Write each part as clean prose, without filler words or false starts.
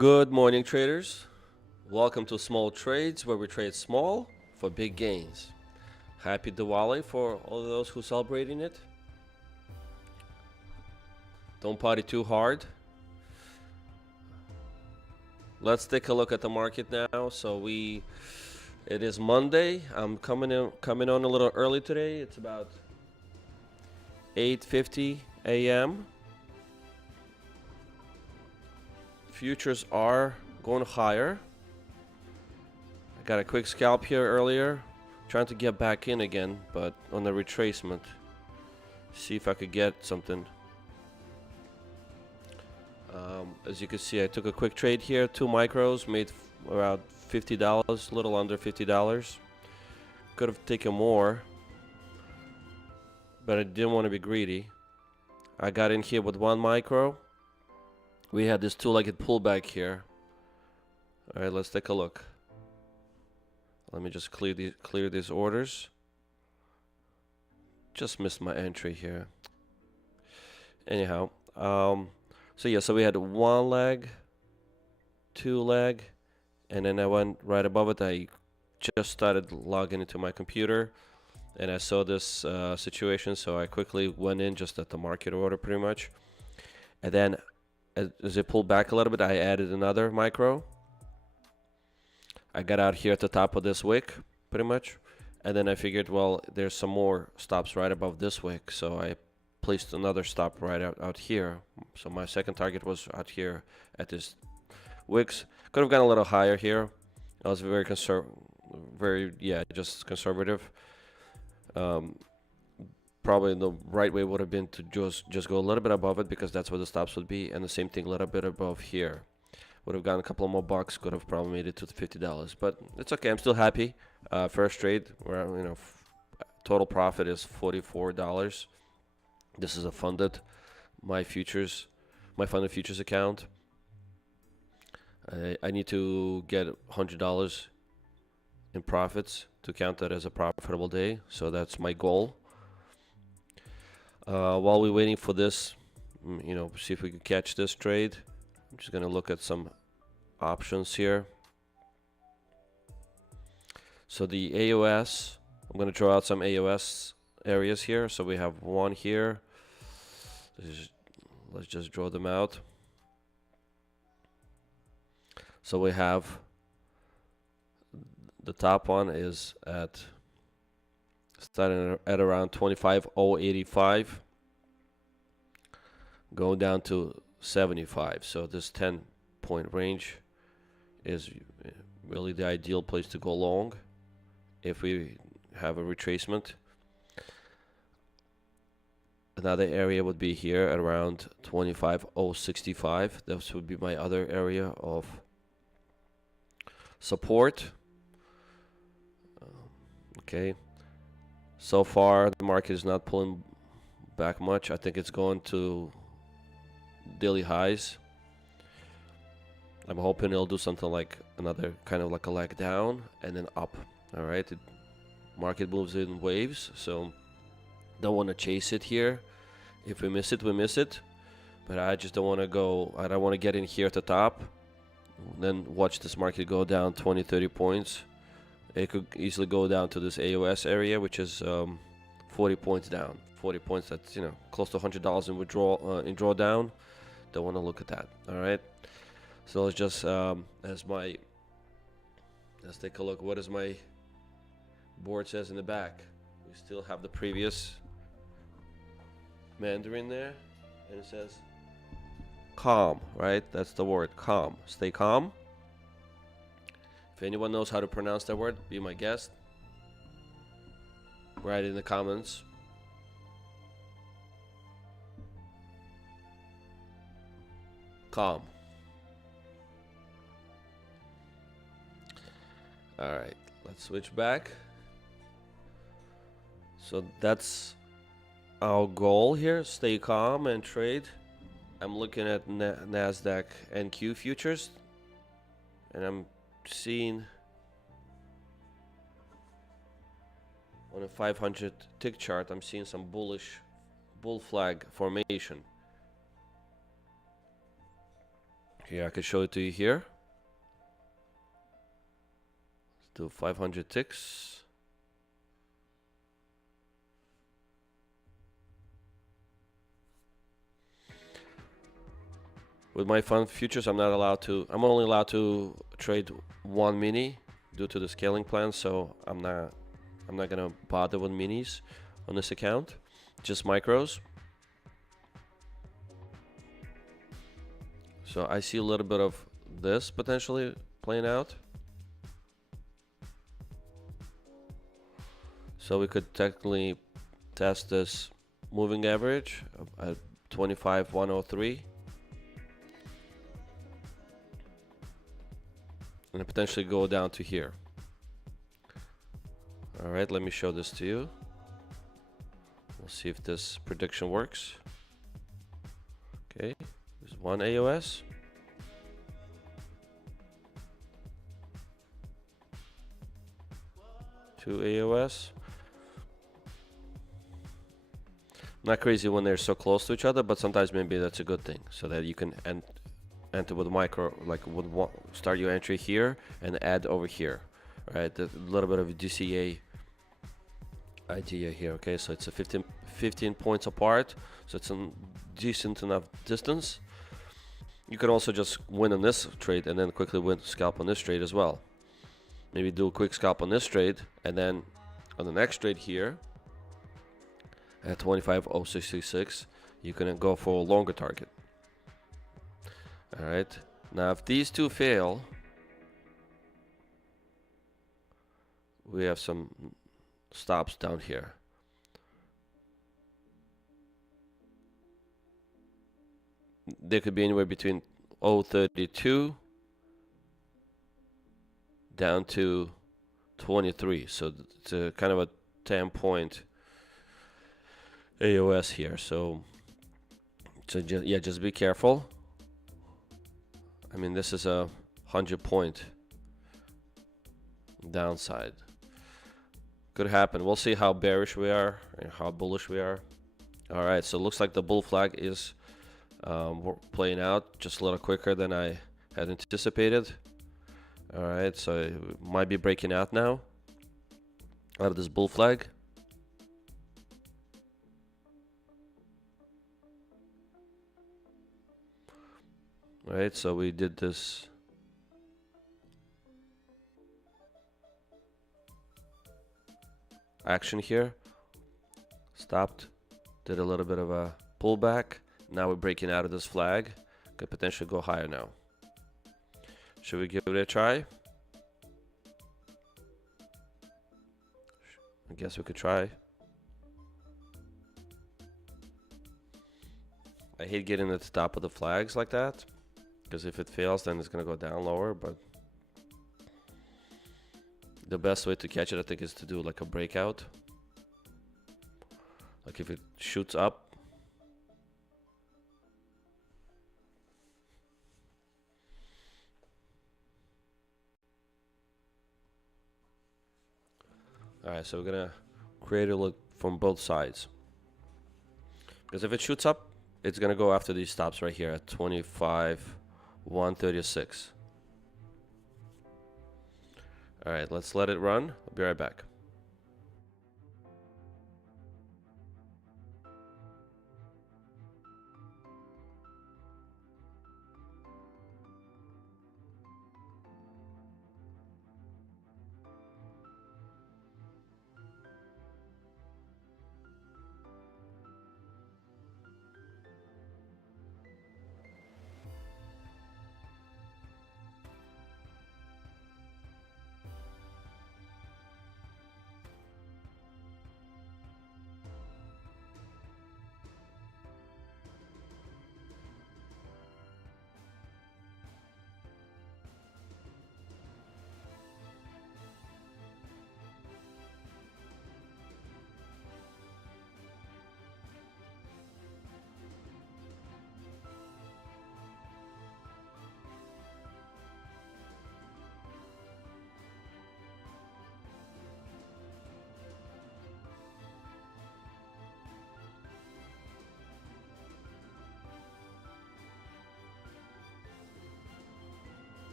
Good morning, traders. Welcome to Small Trades, where we trade small for big gains. Happy Diwali for all of those who are celebrating it. Don't party too hard. Let's take a look at the market now. It is Monday. I'm coming on a little early today. It's about 8:50 a.m. Futures are going higher. I got a quick scalp here earlier, trying to get back in again, but on the retracement. See if I could get something. As you can see, I took a quick trade here, 2 micros, made around $50, a little under $50. Could have taken more, but I didn't want to be greedy. I got in here with 1 micro. We had this 2-legged pullback here. All right, let's take a look. Let me just clear these orders. Just missed my entry here. Anyhow, so we had 1 leg, 2 leg, and then I went right above it. I just started logging into my computer, and I saw this situation, so I quickly went in just at the market order pretty much. And then as it pulled back a little bit, I added another micro. I got out here at the top of this wick pretty much, and then I figured, well, there's some more stops right above this wick, so I placed another stop right out here. So my second target was out here at this wicks. Could have gone a little higher here. I was just conservative. Probably the right way would have been to just go a little bit above it, because that's where the stops would be, and the same thing a little bit above here. Would have gotten a couple more bucks, could have probably made it to $50, but it's okay. I'm still happy. First trade, where total profit is $44. This is a funded my funded futures account. I need to get $100 in profits to count that as a profitable day, so that's my goal. While we're waiting for this, see if we can catch this trade. I'm just going to look at some options here. So the AOS, I'm going to draw out some AOS areas here. So we have one here. Let's just draw them out. So we have the top one is starting at around 25,085, going down to 75. So this 10-point range is really the ideal place to go long if we have a retracement. Another area would be here at around 25,065. This would be my other area of support. Okay. So far, the market is not pulling back much. I think it's going to daily highs. I'm hoping it'll do something like another kind of like a leg down and then up. All right. The market moves in waves, so don't want to chase it here. If we miss it, we miss it. But I just don't want to go. I don't want to get in here at the top, then watch this market go down 20, 30 points. It could easily go down to this AOS area, which is 40 points down. 40 points, that's close to $100 in drawdown. Don't want to look at that. All right. So let's just let's take a look. What does my board says in the back? We still have the previous Mandarin there, and it says calm. Right. That's the word, calm. Stay calm. If anyone knows how to pronounce that word, be my guest. Write it in the comments. Calm. All right, let's switch back. So that's our goal here. Stay calm and trade. I'm looking at NASDAQ NQ futures, and I'm seeing on a 500 tick chart, I'm seeing some bullish bull flag formation. Here, I could show it to you here. Let's do 500 ticks. With my fund futures, I'm only allowed to trade one mini due to the scaling plan, so I'm not gonna bother with minis on this account, just micros. So I see a little bit of this potentially playing out. So we could technically test this moving average at 25,103. And potentially go down to here. All right, let me show this to you. We'll see if this prediction works. Okay, there's one AOS. Two AOS. Not crazy when they're so close to each other, but sometimes maybe that's a good thing, so that you can enter with micro, like start your entry here and add over here, right? A little bit of a DCA idea here. Okay, so it's a 15 points apart, so it's a decent enough distance. You can also just win on this trade and then quickly scalp on this trade as well. Maybe do a quick scalp on this trade, and then on the next trade here at 25,066, you can go for a longer target. All right, now if these two fail, we have some stops down here. They could be anywhere between 0.32 down to 23, so it's a kind of a 10-point AOS here. So just be careful. I mean, this is a 100-point downside. Could happen. We'll see how bearish we are and how bullish we are. All right, so it looks like the bull flag is playing out just a little quicker than I had anticipated. All right, so it might be breaking out now out of this bull flag. All right, so we did this action here, stopped, did a little bit of a pullback. Now we're breaking out of this flag. Could potentially go higher now. Should we give it a try? I guess we could try. I hate getting at the top of the flags like that, because if it fails, then it's gonna go down lower. But the best way to catch it, I think, is to do like a breakout. Like if it shoots up, all right, so we're gonna create a look from both sides, because if it shoots up, it's gonna go after these stops right here at 25,136. All right, let's let it run. I'll be right back.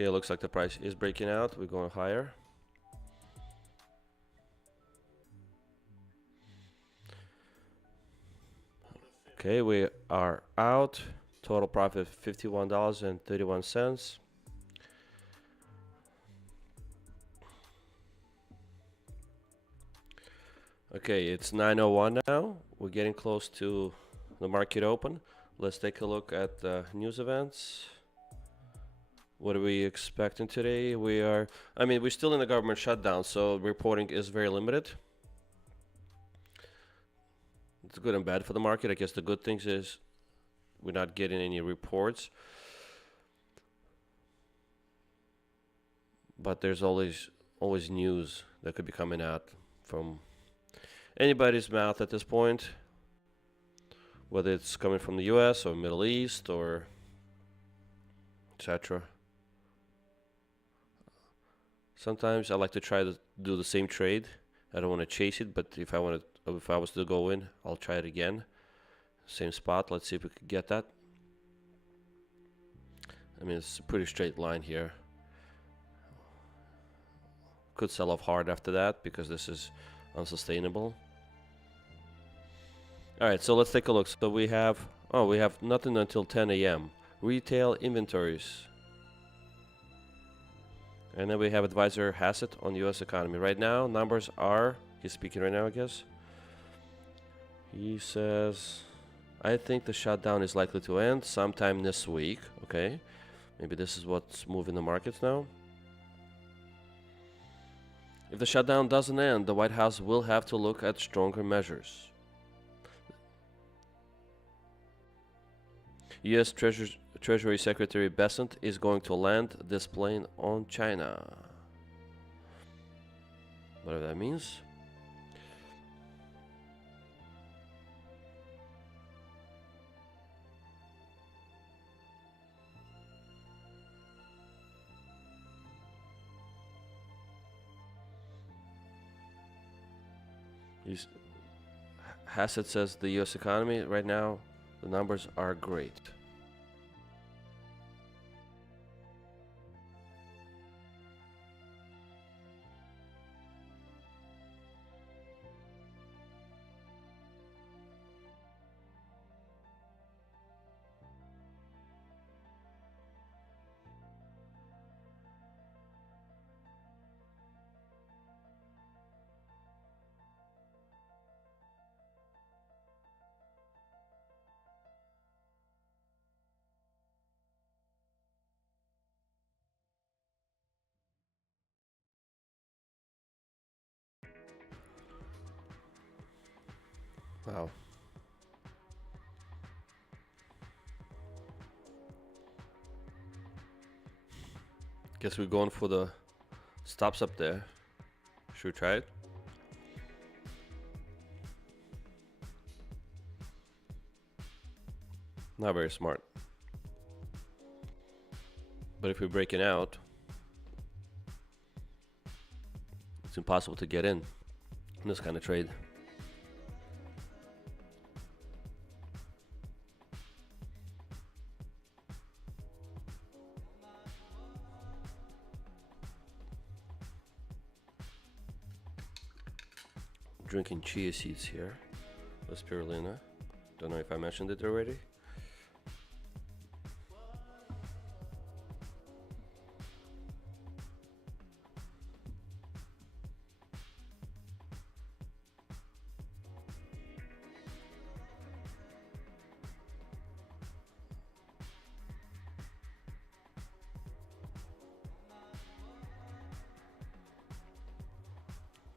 Okay, looks like the price is breaking out. We're going higher. Okay, we are out. Total profit $51.31. Okay, it's 9:01 now. We're getting close to the market open. Let's take a look at the news events. What are we expecting today? We're still in the government shutdown, so reporting is very limited. It's good and bad for the market. I guess the good things is we're not getting any reports, but there's always news that could be coming out from anybody's mouth at this point, whether it's coming from the US or Middle East or etc. Sometimes I like to try to do the same trade. I don't want to chase it, but if I was to go in, I'll try it again. Same spot. Let's see if we could get that. I mean, it's a pretty straight line here. Could sell off hard after that because this is unsustainable. All right, so let's take a look. So we have nothing until 10 a.m. Retail inventories. And then we have advisor Hassett on the U.S. economy. Right now, numbers are, he's speaking right now, I guess. He says, I think the shutdown is likely to end sometime this week. Okay, maybe this is what's moving the markets now. If the shutdown doesn't end, the White House will have to look at stronger measures. U.S. Treasury Secretary Bessent is going to land this plane on China. Whatever that means. Hassett says the U.S. economy right now, the numbers are great. Wow. Guess we're going for the stops up there. Should we try it? Not very smart. But if we're breaking out, it's impossible to get in this kind of trade. Drinking chia seeds here. The spirulina. Don't know if I mentioned it already.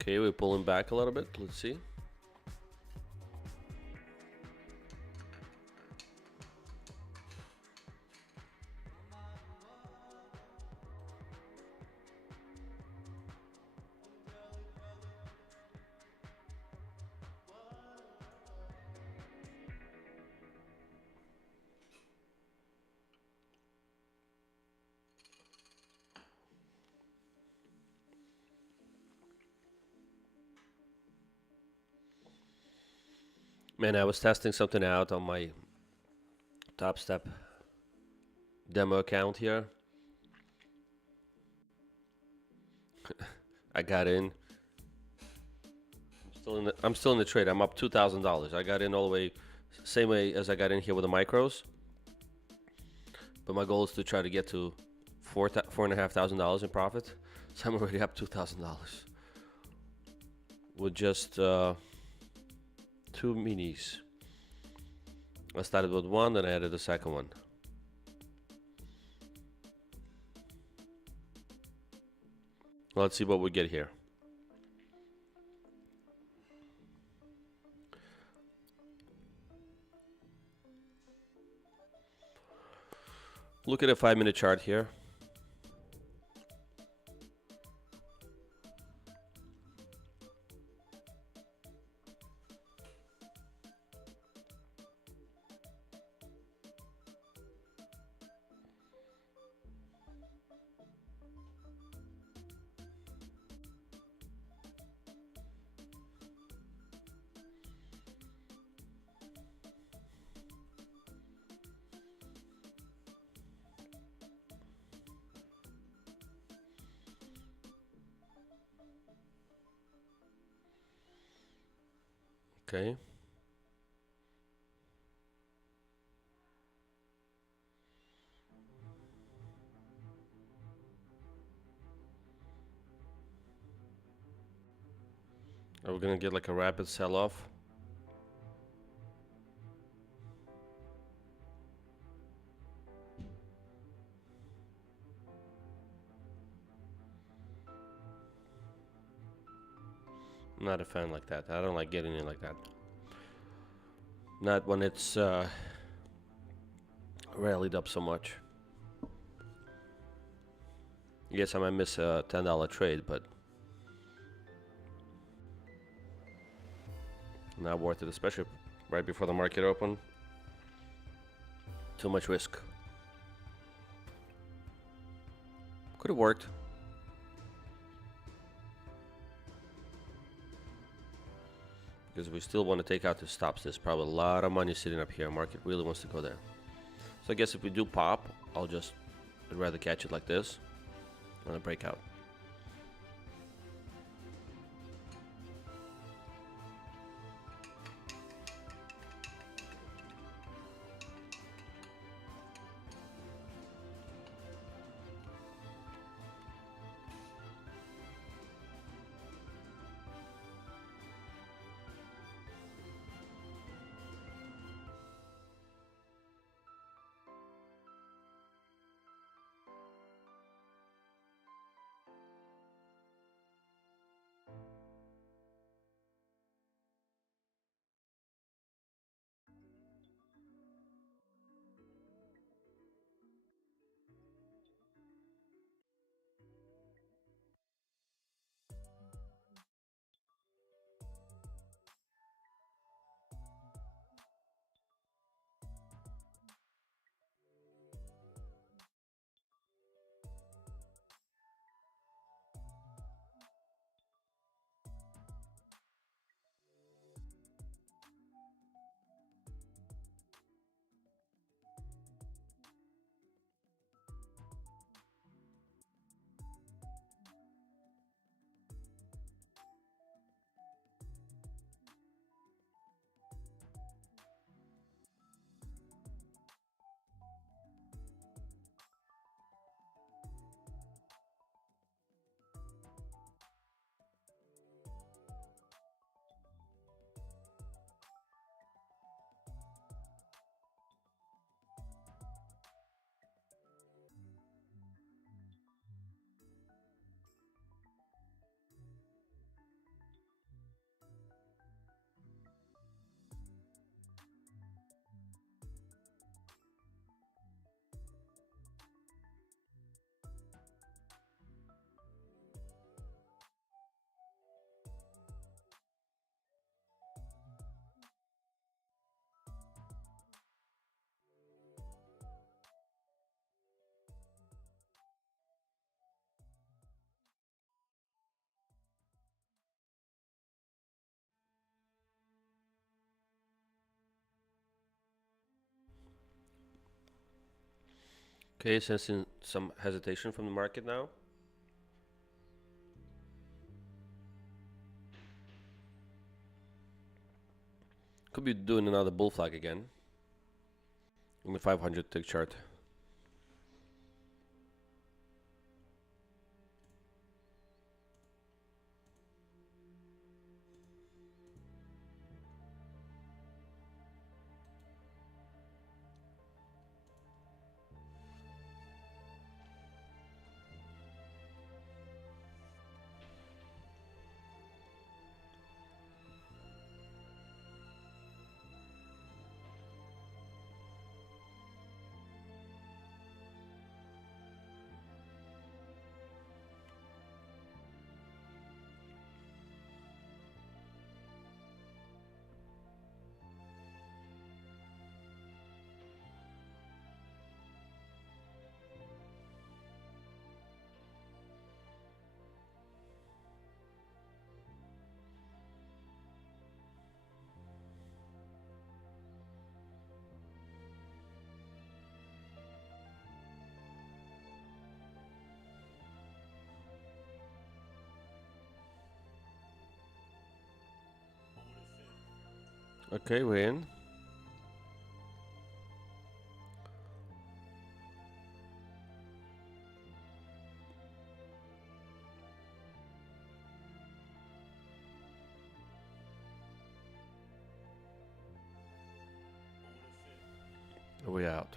Okay, we're pulling back a little bit. Let's see. Man, I was testing something out on my Topstep demo account here. I got in. I'm still in the trade. I'm up $2,000. I got in all the way, same way as I got in here with the micros. But my goal is to try to get to $4,500 in profit. So I'm already up $2,000 with just 2 minis. I started with one, then I added the second one. Let's see what we get here. Look at a 5-minute chart here. Okay. Are we gonna get like a rapid sell-off? I'm not a fan like that. I don't like getting in like that. Not when it's rallied up so much. Yes, I might miss a $10 trade, but not worth it, especially right before the market open. Too much risk. Could have worked. Because we still want to take out the stops. There's probably a lot of money sitting up here. Market really wants to go there. So I guess if we do pop, I'd rather catch it like this on a breakout. Okay, sensing some hesitation from the market now. Could be doing another bull flag again. Give me 500 tick chart. Okay, we're in. We're out.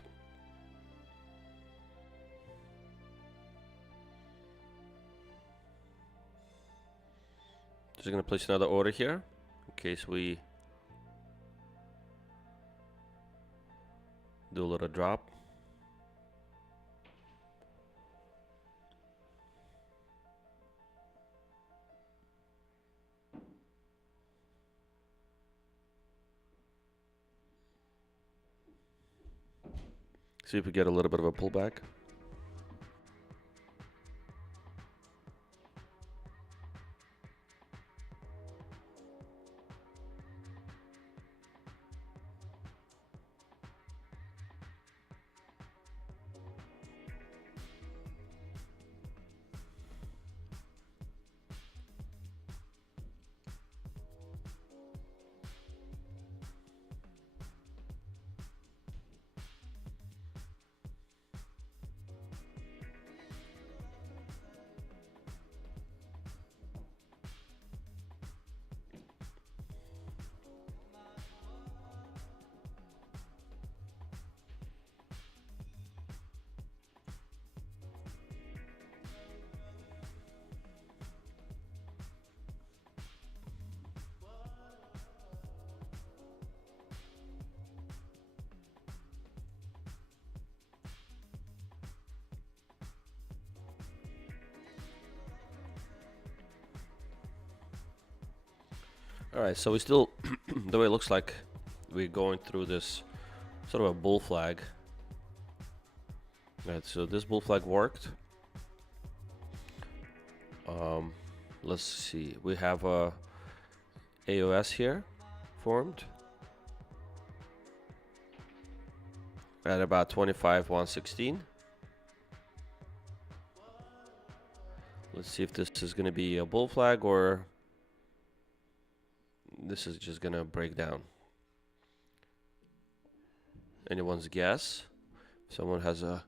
Just gonna place another order here in case we do a little drop. See if we get a little bit of a pullback. All right, so we still, the way it looks like, we're going through this sort of a bull flag. All right, so this bull flag worked. Let's see, we have a AOS here formed at about 25,116. Let's see if this is going to be a bull flag or this is just gonna break down. Anyone's guess? If someone has a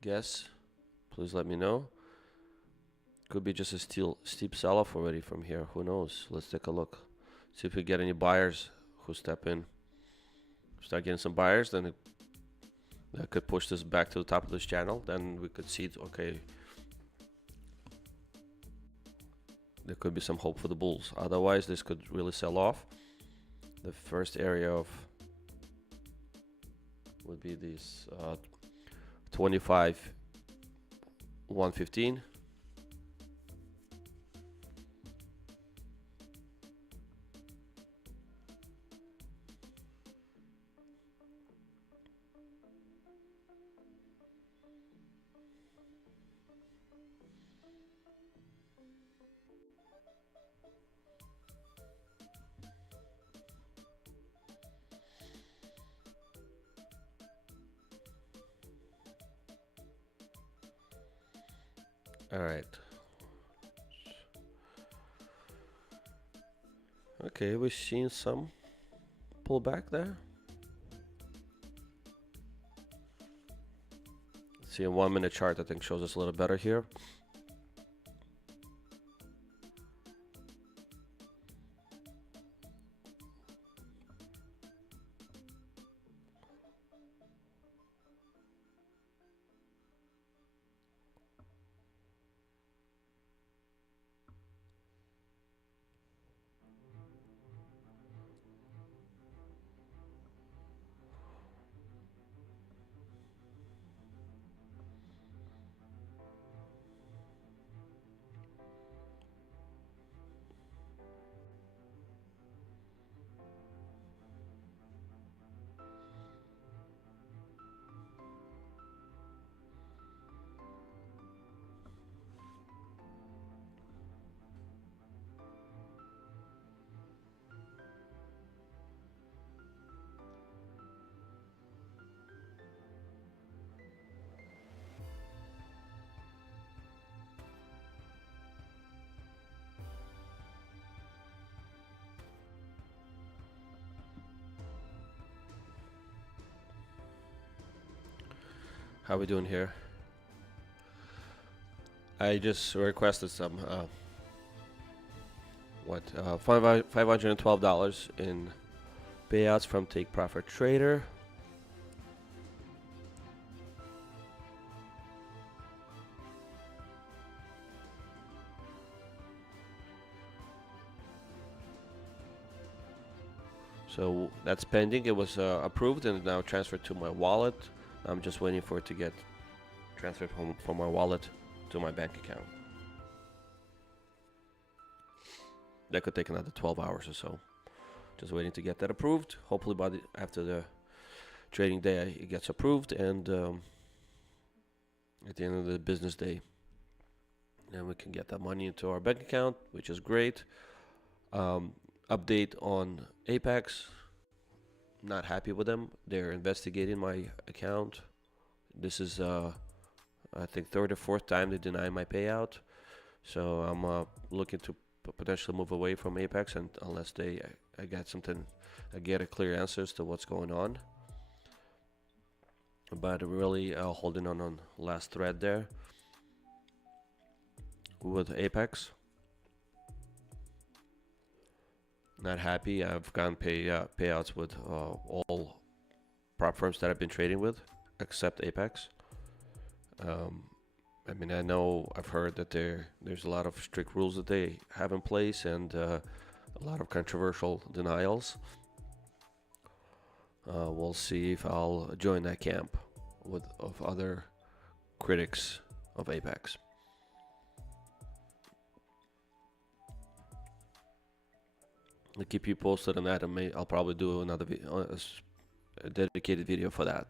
guess, please let me know. Could be just a steep sell-off already from here. Who knows? Let's take a look. See if we get any buyers who step in. Start getting some buyers, then that could push this back to the top of this channel. Then we could see, okay, there could be some hope for the bulls. Otherwise, this could really sell off. The first area of would be this 25,115. All right. Okay, we've seen some pullback there. See a 1 minute chart, I think shows us a little better here. How we doing here? I just requested some $512 in payouts from Take Profit Trader. So that's pending. It was approved and now transferred to my wallet. I'm just waiting for it to get transferred from my wallet to my bank account. That could take another 12 hours or so. Just waiting to get that approved. Hopefully after the trading day it gets approved, and at the end of the business day, then we can get that money into our bank account, which is great. Update on Apex. Not happy with them. They're investigating my account. This is I think third or fourth time they deny my payout. So I'm looking to potentially move away from Apex, and unless I get a clear answers to what's going on. But really holding on last thread there with Apex. Not happy. I've gotten payouts with all prop firms that I've been trading with, except Apex. I mean, I've heard that there's a lot of strict rules that they have in place, and a lot of controversial denials. We'll see if I'll join that camp of other critics of Apex. I'll keep you posted on that, and I'll probably do another a dedicated video for that.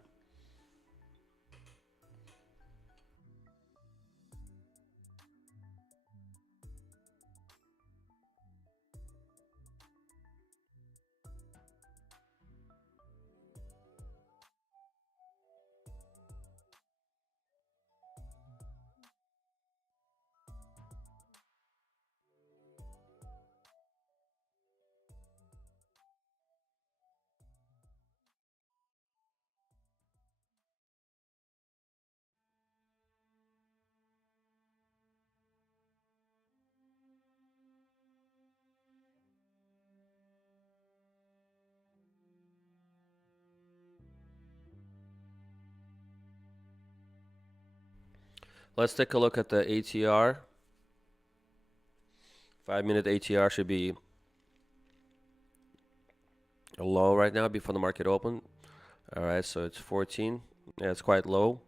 Let's take a look at the ATR. 5-minute ATR should be low right now before the market open. All right, so it's 14. Yeah, it's quite low.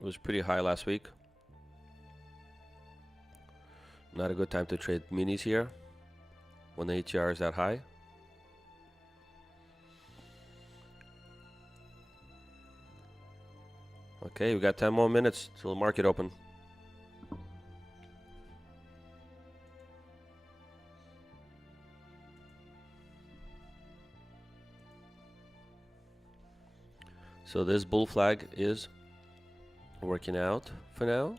It was pretty high last week. Not a good time to trade minis here when the ATR is that high. Okay, we got 10 more minutes till the market open. So this bull flag is working out for now.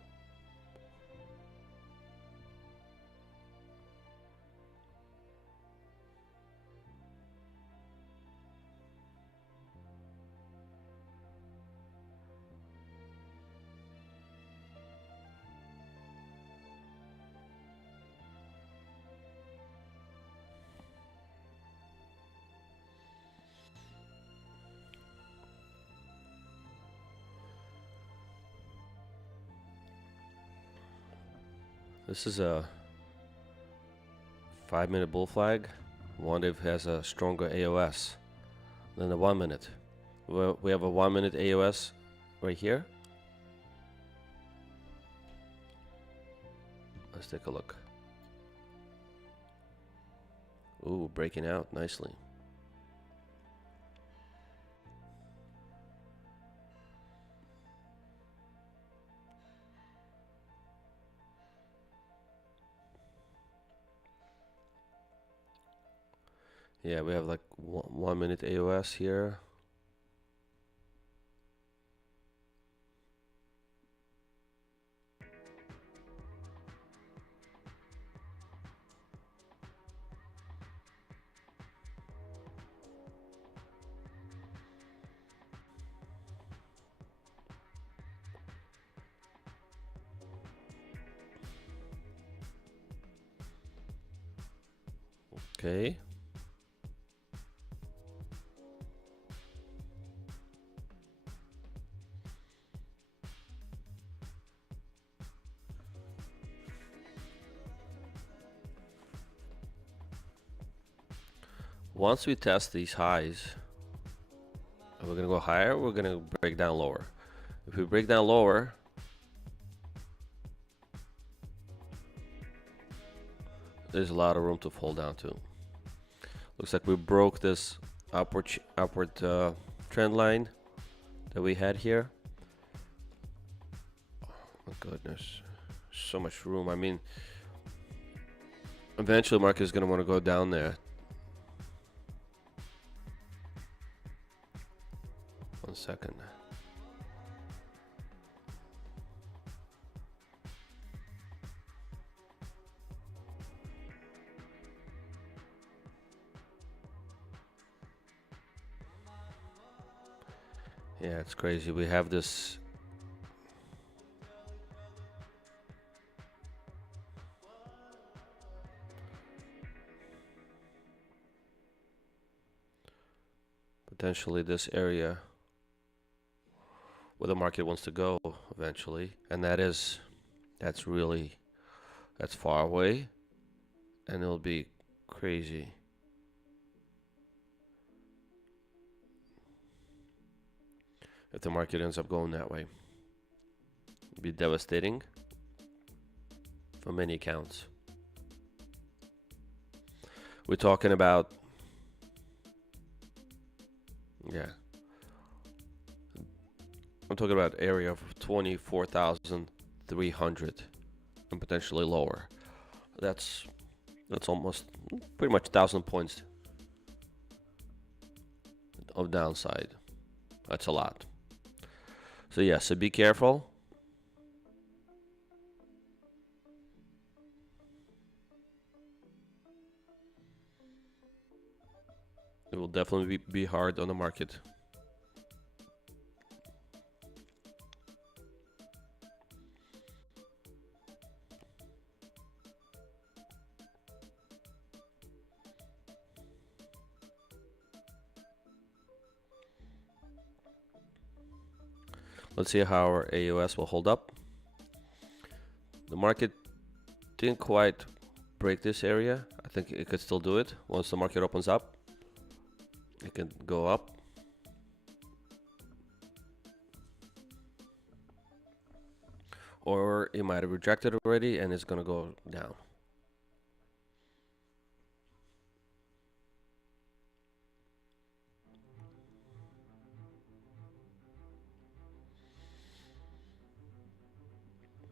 This is a 5-minute bull flag. One that has a stronger AOS than the 1 minute. We have a 1 minute AOS right here. Let's take a look. Ooh, breaking out nicely. Yeah, we have like 1 minute AOS here. Okay. Once we test these highs, we're gonna go higher, we're gonna break down lower. If we break down lower, there's a lot of room to fall down to. Looks like we broke this upward trend line that we had here. Oh my goodness, so much room. I mean, eventually the market is gonna want to go down there. One second. Yeah, it's crazy. We have this potentially this area where the market wants to go eventually, and that's far away, and it'll be crazy. If the market ends up going that way, it'd be devastating for many accounts. We're talking about, yeah, I'm talking about area of 24,300 and potentially lower. That's almost pretty much 1,000 points of downside. That's a lot. So yeah, so be careful. It will definitely be hard on the market. Let's see how our AOS will hold up. The market didn't quite break this area. I think it could still do it. Once the market opens up, it can go up. Or it might have rejected already and it's gonna go down.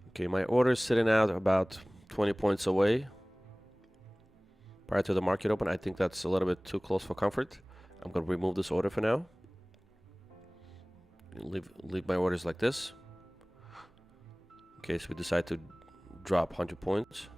Okay, my order is sitting out about 20 points away prior to the market open. I think that's a little bit too close for comfort. I'm gonna remove this order for now. Leave my orders like this. In case we decide to drop 100 points.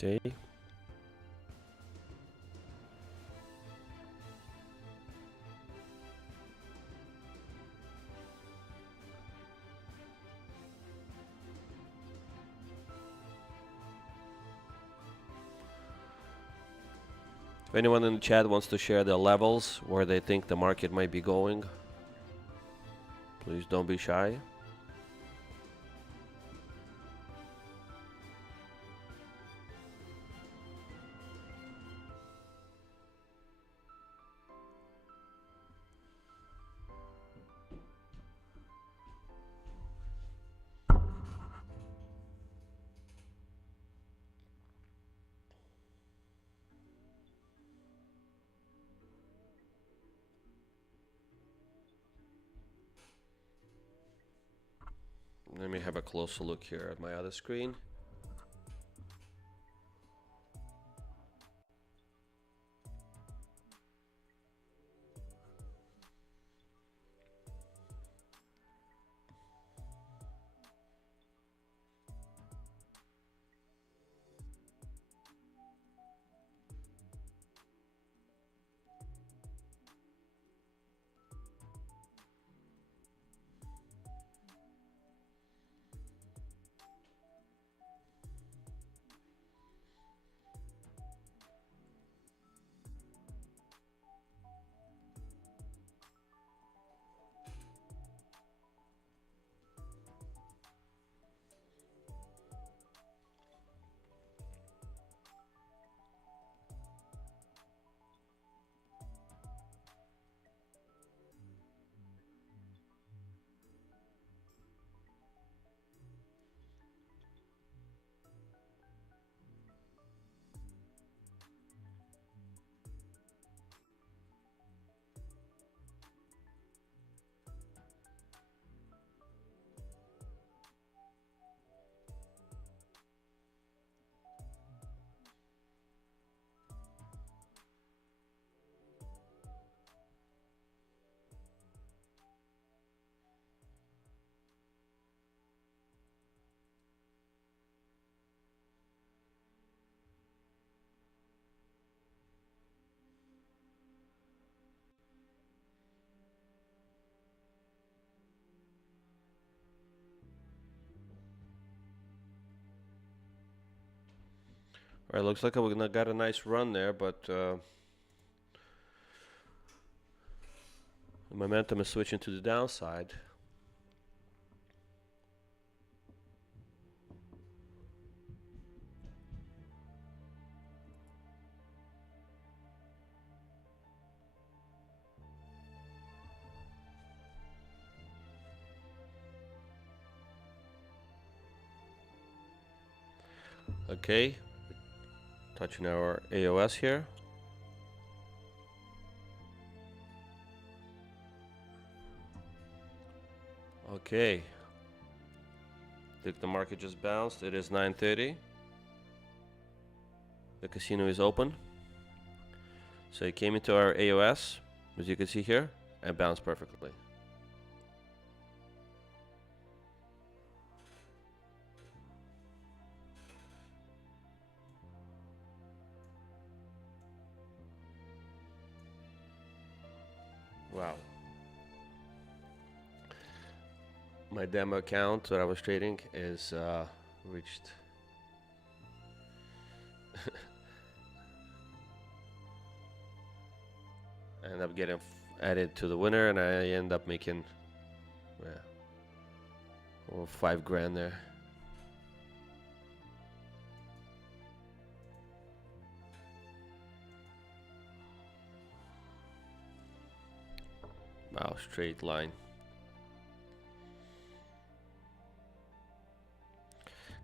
Okay. If anyone in the chat wants to share their levels, where they think the market might be going, please don't be shy. Let me have a closer look here at my other screen. All right, looks like we got a nice run there, but the momentum is switching to the downside. Okay, touching our AOS here. Okay, think the market just bounced. It is 9:30. The casino is open. So it came into our AOS, as you can see here, and bounced perfectly. Wow. My demo account that I was trading is reached I end up getting added to the winner, and I end up making over 5 grand there. Wow, straight line.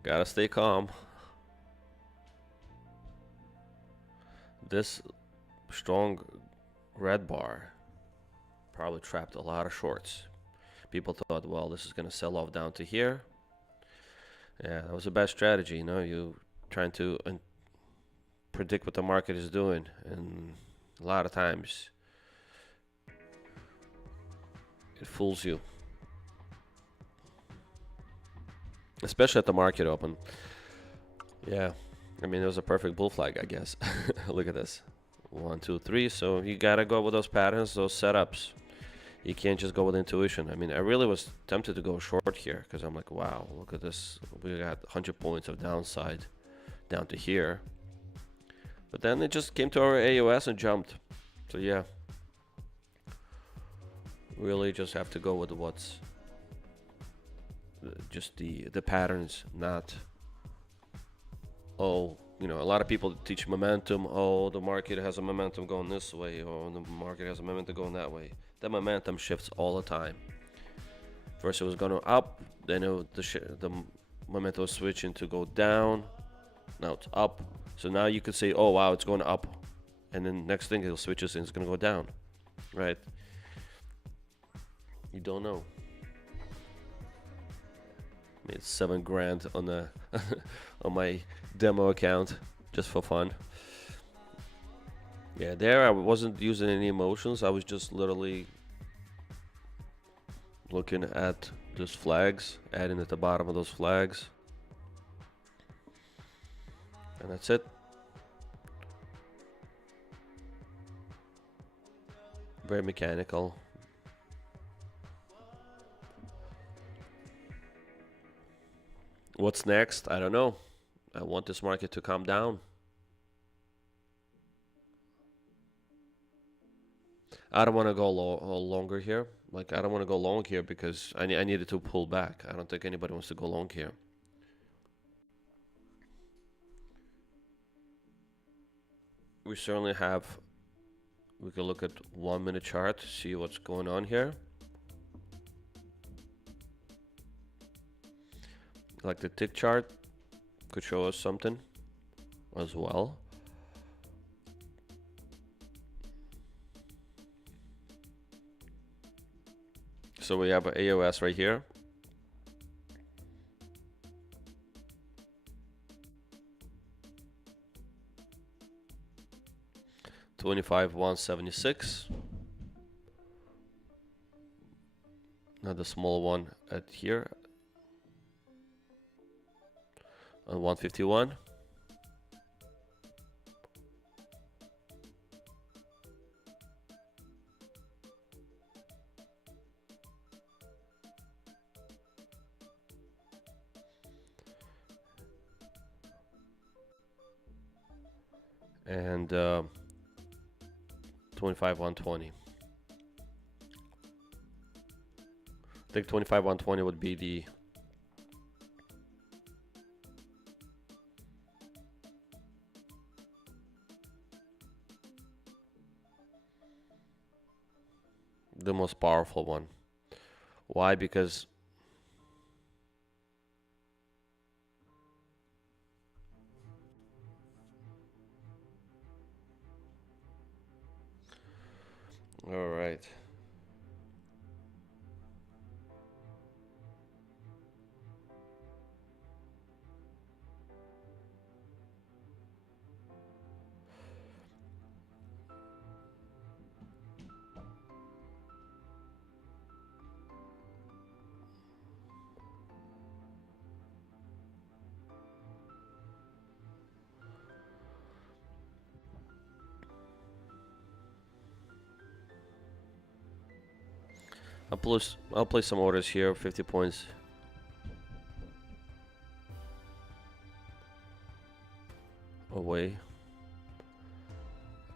Gotta stay calm. This strong red bar probably trapped a lot of shorts. People thought, well, this is gonna sell off down to here. Yeah, that was a bad strategy. You know, you trying to predict what the market is doing, and a lot of times it fools you, especially at the market open. Yeah, I mean, it was a perfect bull flag, I guess. Look at this. 1, 2, 3. So you gotta go with those patterns, those setups. You can't just go with intuition. I mean, I really was tempted to go short here because I'm like, wow, look at this. We got 100 points of downside down to here. But then it just came to our AOS and jumped. So yeah, really just have to go with what's just the patterns, not, oh, you know, a lot of people teach momentum. Oh, the market has a momentum going this way, or the market has a momentum going that way. The momentum shifts all the time. First it was going up, then the momentum was switching to go down. Now it's up. So now you could say, oh wow, it's going up, and then next thing it'll switches and it's going to go down, right? You don't know. Made 7 grand on the on my demo account just for fun. Yeah, there I wasn't using any emotions. I was just literally looking at those flags, adding at the bottom of those flags, and that's it. Very mechanical. What's next? I don't know. I want this market to calm down. I don't want to go longer here. Like, I don't want to go long here because I needed to pull back. I don't think anybody wants to go long here. We certainly have, we can look at 1 minute chart to see what's going on here. Like the tick chart could show us something as well. So we have an AOS right here. $25,176. Another small one at here on 151. And 25,120. I think 25,120 would be the most powerful one. Why? Because all right. I'll place some orders here, 50 points. Away.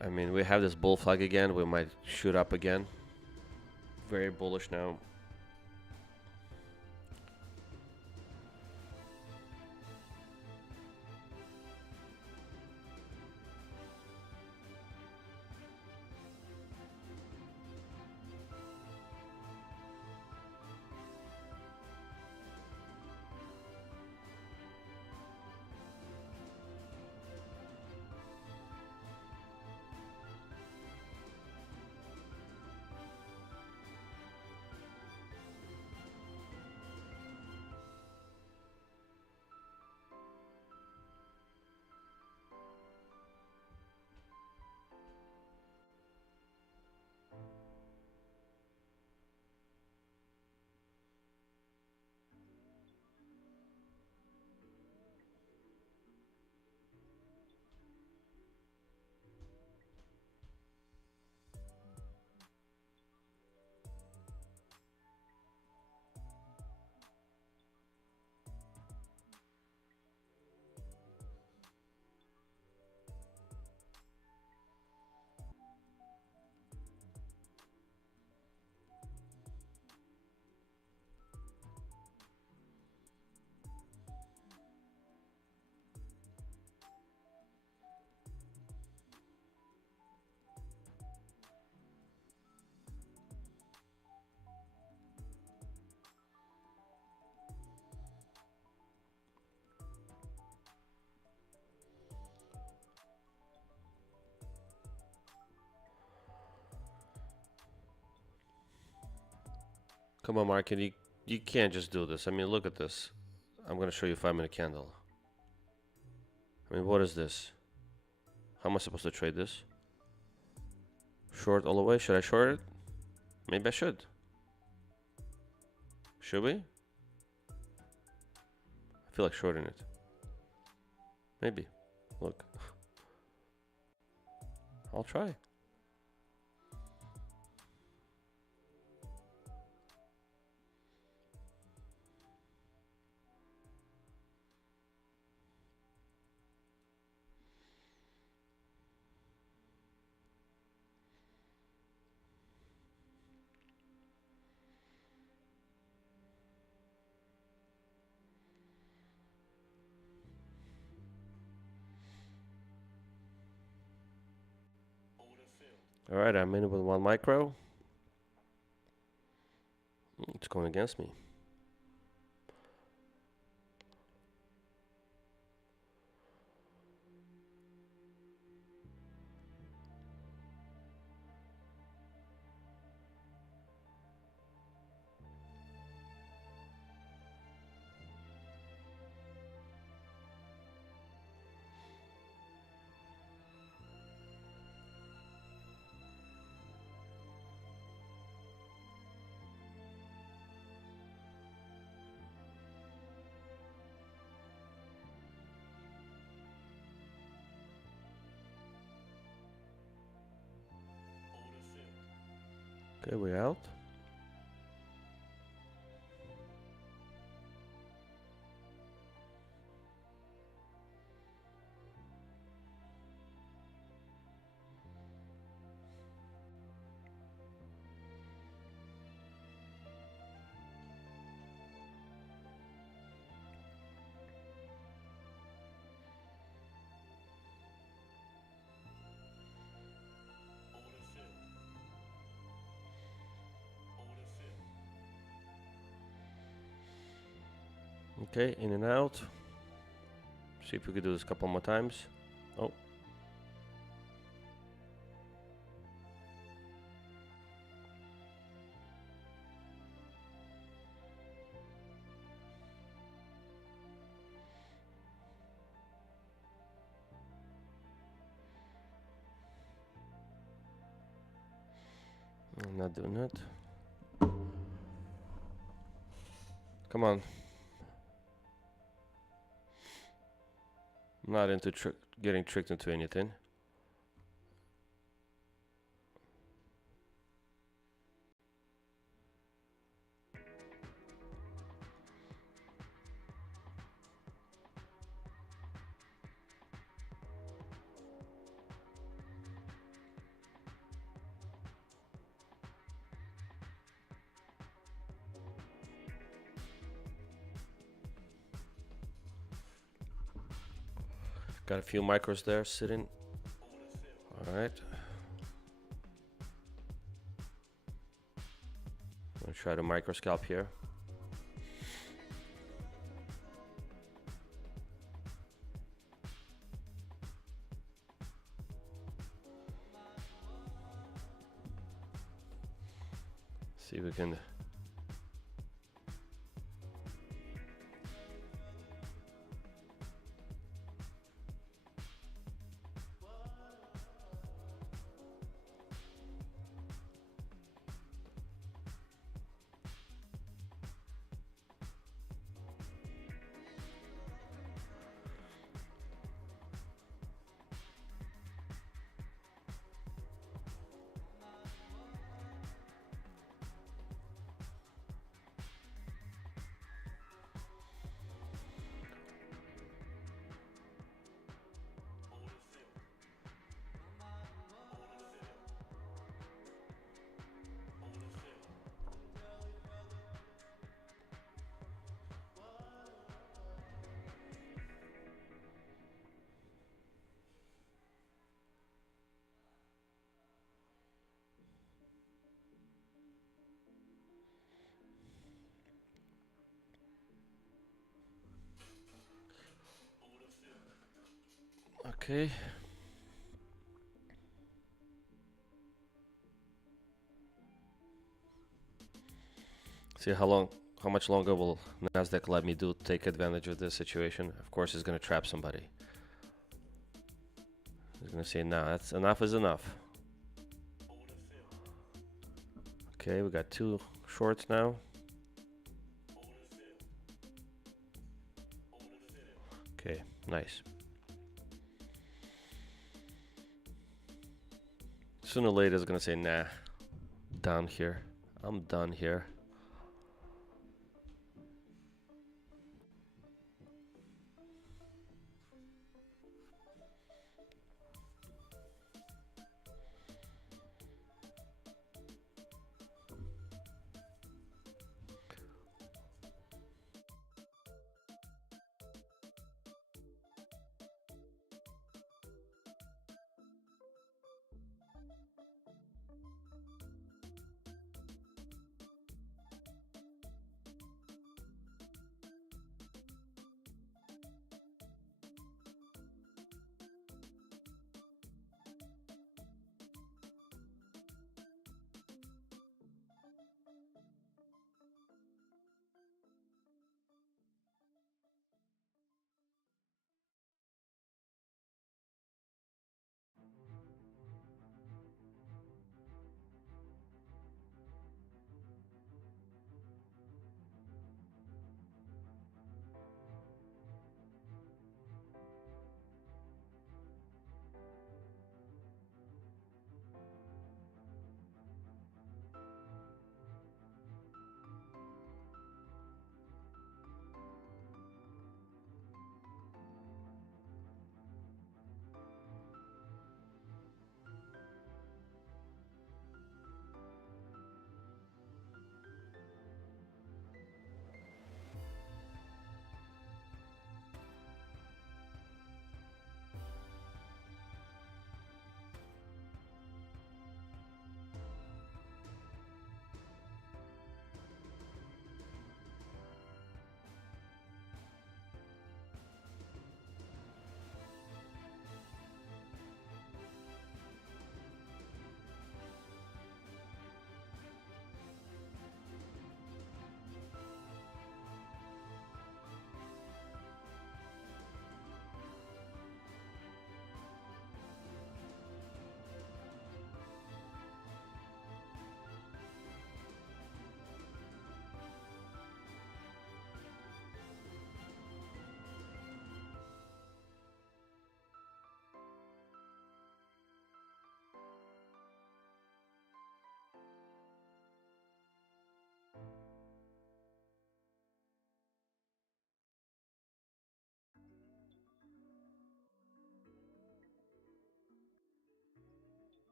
I mean, we have this bull flag again. We might shoot up again. Very bullish now. Come on, market. You can't just do this. I mean, look at this. I'm gonna show you 5-minute candle. I mean, what is this? How am I supposed to trade this? Short all the way? Should I short it? Maybe I should. Should we? I feel like shorting it. Maybe. Look. I'll try. All right, I'm in with 1 micro. It's going against me. Okay, we're out. Okay, in and out. See if we could do this a couple more times. Oh. I'm not doing it. Come on. I'm not into getting tricked into anything. Got a few micros there sitting. All right. I'm gonna try to micro scalp here. See if we can. Okay. See how much longer will Nasdaq let me take advantage of this situation. Of course, it's gonna trap somebody. He's gonna say, "Nah, that's enough is enough." Okay, we got 2 shorts now. Okay, nice. Sooner or later, it's gonna say, "Nah, done here. I'm done here."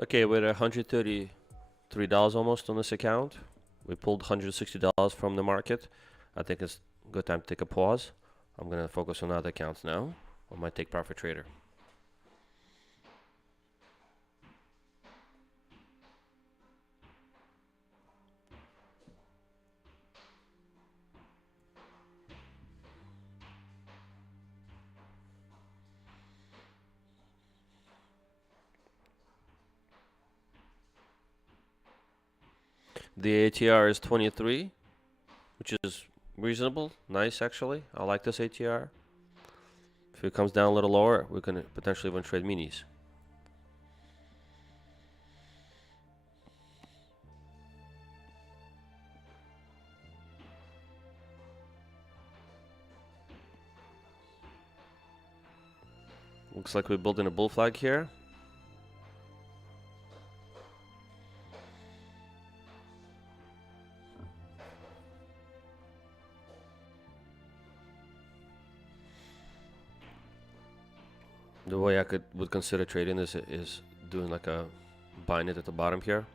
Okay, we're at $133 almost on this account. We pulled $160 from the market. I think it's a good time to take a pause. I'm gonna focus on other accounts now on my take profit trader. The ATR is 23, which is reasonable, nice actually. I like this ATR. If it comes down a little lower, we can potentially even trade minis. Looks like we're building a bull flag here. The way I would consider trading this is doing like a buying it at the bottom here.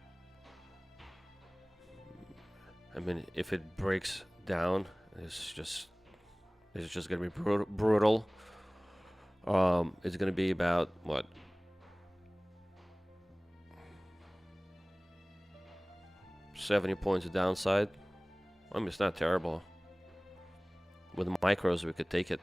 I mean, if it breaks down, it's just gonna be brutal. It's gonna be about what? 70 points of downside. I mean, it's not terrible. With micros, we could take it.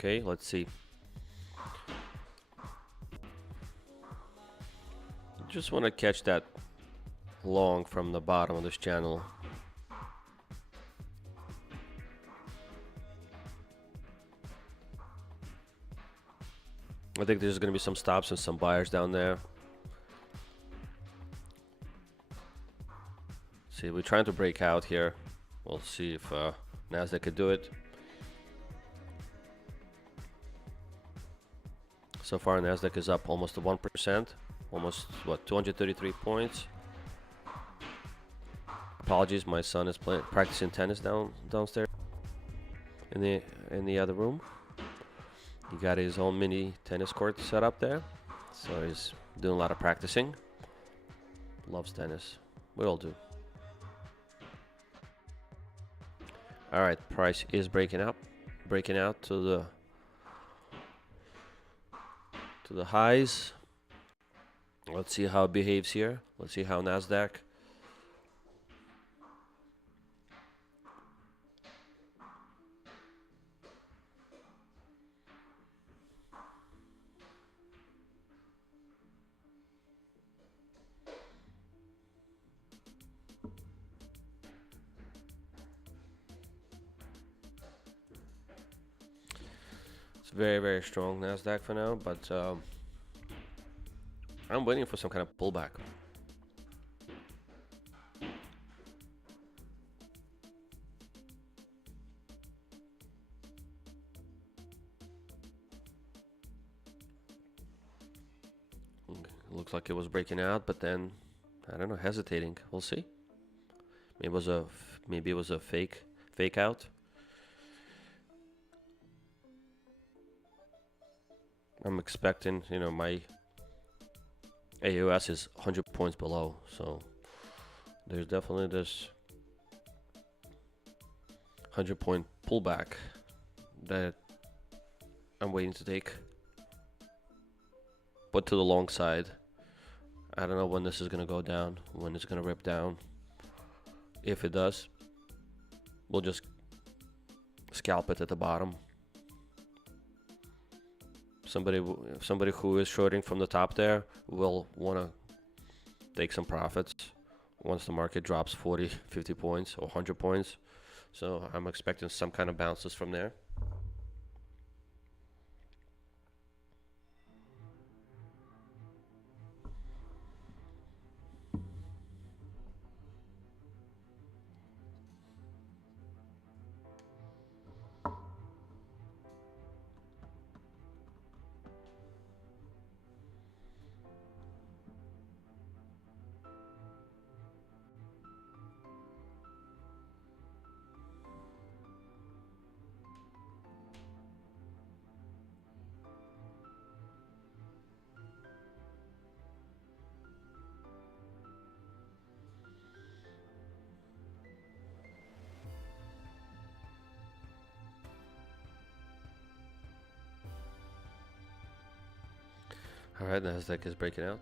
Okay, let's see. Just want to catch that long from the bottom of this channel. I think there's going to be some stops and some buyers down there. See, we're trying to break out here. We'll see if Nasdaq could do it. So far, Nasdaq is up almost 1%, almost what, 233 points. Apologies, my son is practicing tennis downstairs in the other room. He got his own mini tennis court set up there, so he's doing a lot of practicing. Loves tennis. We all do. All right, price is breaking out to the highs. Let's see how it behaves here. Let's see how Nasdaq. It's very, very strong Nasdaq for now, but I'm waiting for some kind of pullback. Looks like it was breaking out, but then I don't know, hesitating. We'll see. Maybe it was a fake out. I'm expecting, you know, my AUS is 100 points below, so there's definitely this 100-point pullback that I'm waiting to take. But to the long side, I don't know when this is going to go down, when it's going to rip down. If it does, we'll just scalp it at the bottom. Somebody who is shorting from the top there will want to take some profits once the market drops 40, 50 points or 100 points. So I'm expecting some kind of bounces from there. All right, Nasdaq is breaking out.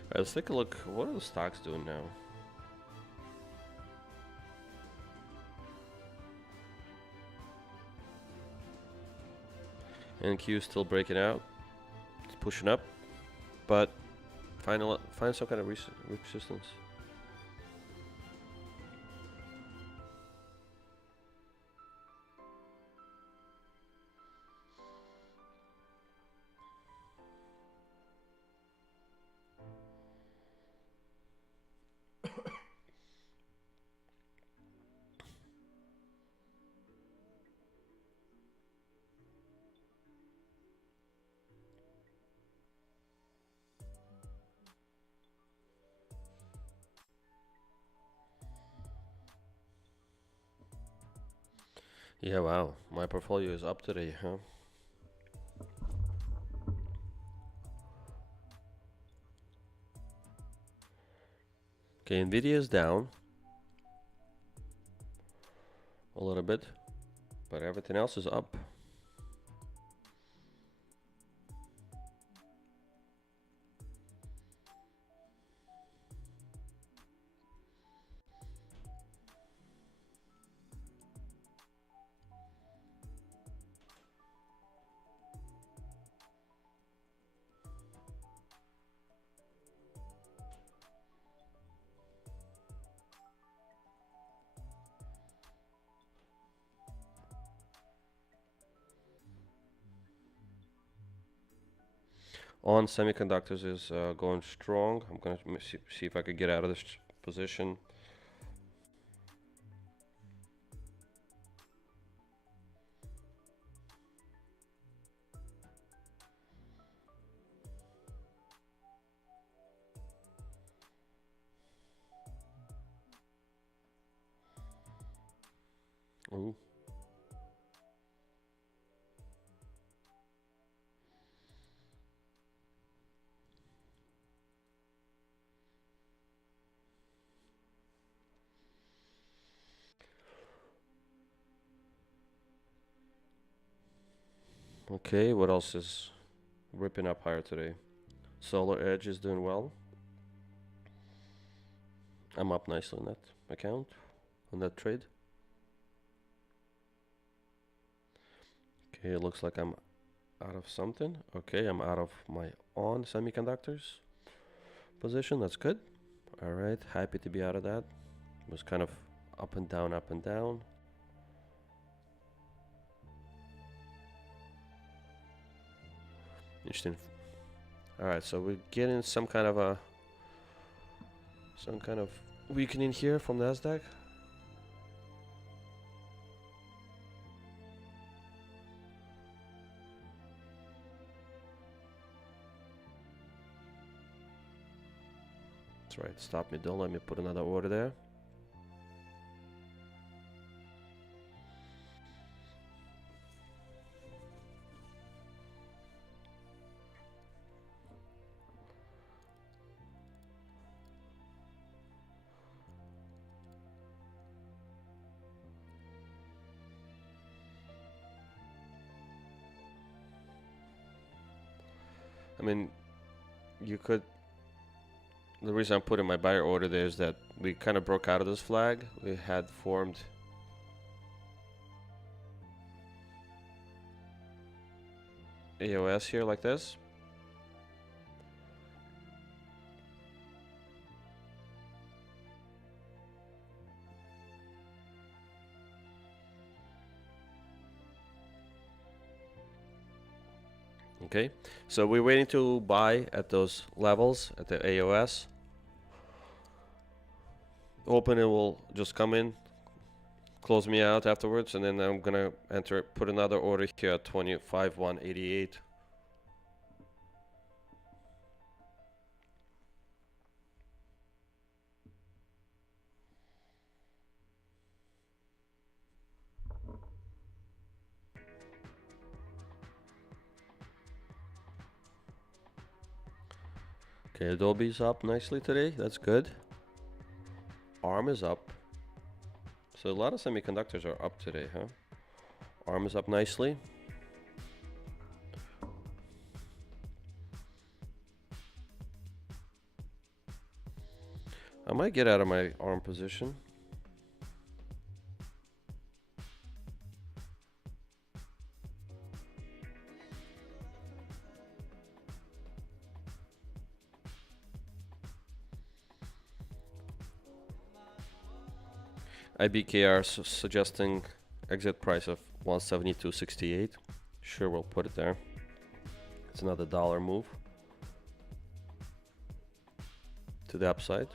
All right, let's take a look. What are the stocks doing now? NQ still breaking out. It's pushing up, but find some kind of resistance. Yeah, wow. My portfolio is up today, huh? Okay, Nvidia is down a little bit, but everything else is up. On semiconductors is going strong. I'm going to see if I could get out of this position. Ooh. Okay, what else is ripping up higher today? Solar Edge is doing well. I'm up nicely on that account, on that trade. Okay, it looks like I'm out of something. Okay, I'm out of my on semiconductors position. That's good. All right, happy to be out of that. It was kind of up and down, up and down. Interesting. All right, so we're getting some kind of weakening here from Nasdaq. That's right. Stop me. Don't let me put another order there. I mean, you could. The reason I'm putting my buyer order there is that we kind of broke out of this flag. We had formed AOS here like this. Okay, so we're waiting to buy at those levels at the AOS. Hoping it will just come in, close me out afterwards, and then I'm gonna put another order here at 25,188. Okay, Adobe's up nicely today. That's good. ARM is up. So a lot of semiconductors are up today, huh? ARM is up nicely. I might get out of my ARM position. IBKR suggesting exit price of 172.68. Sure, we'll put it there. It's another dollar move to the upside.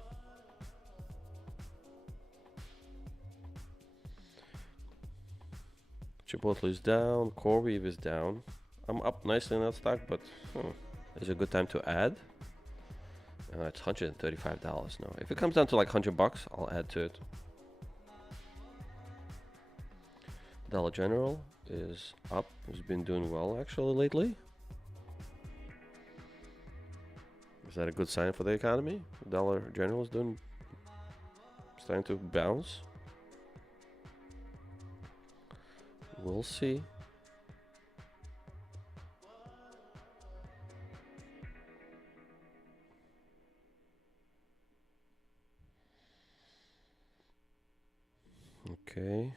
Chipotle is down. CoreWeave is down. I'm up nicely in that stock, but is it a good time to add? It's $135 now. If it comes down to like $100, I'll add to it. Dollar General is up. It's been doing well actually lately. Is that a good sign for the economy? Dollar General is starting to bounce. We'll see. Okay.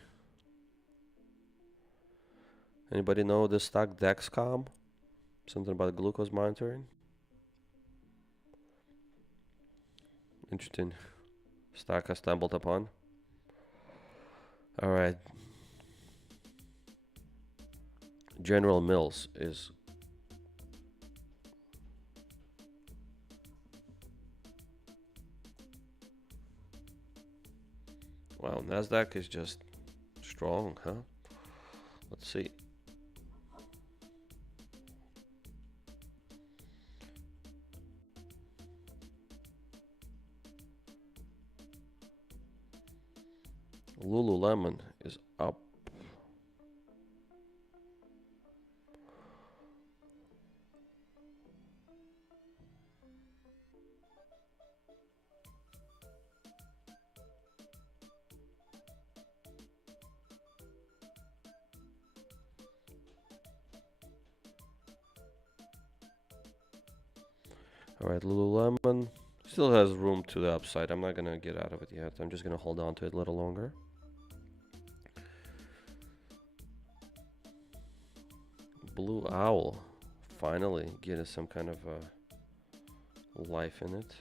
Anybody know the stock Dexcom? Something about glucose monitoring? Interesting stock I stumbled upon. All right. General Mills is wow, Nasdaq is just strong, huh? Let's see. Lululemon is up. All right, Lululemon still has room to the upside. I'm not gonna get out of it yet. I'm just gonna hold on to it a little longer. Blue Owl, finally getting some kind of life in it.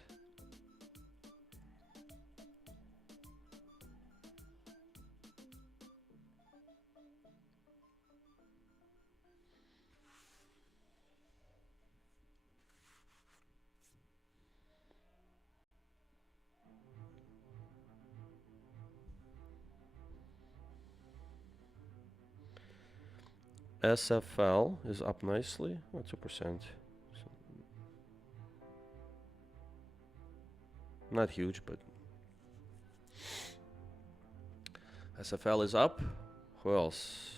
SFL is up nicely, 2%. Not huge, but SFL is up. Who else?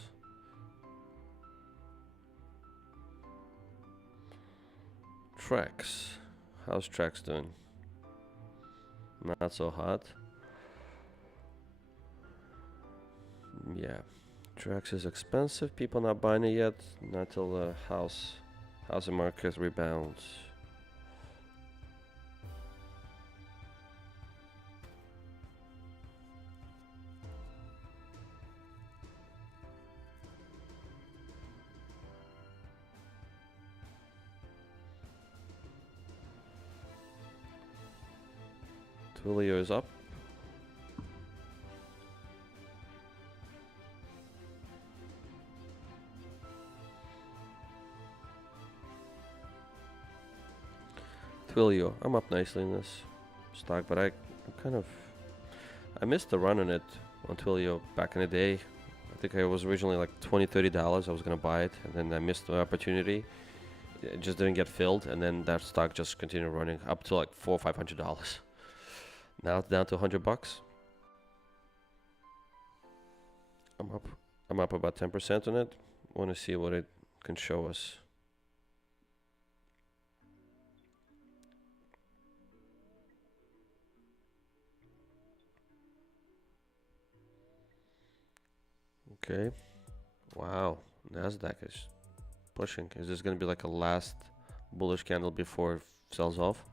Trex. How's Trex doing? Not so hot. Yeah. Trex is expensive. People not buying it yet. Not till the house How's the market rebounds? Twilio is up. Twilio, I'm up nicely in this stock, but I missed the run on it on Twilio back in the day. I think I was originally like $20-$30. I was gonna buy it, and then I missed the opportunity. It just didn't get filled, and then that stock just continued running up to like $400 or $500. Now it's down to $100. I'm up about 10% on it. Want to see what it can show us. Okay. Wow. Nasdaq is pushing. Is this going to be like a last bullish candle before it sells off?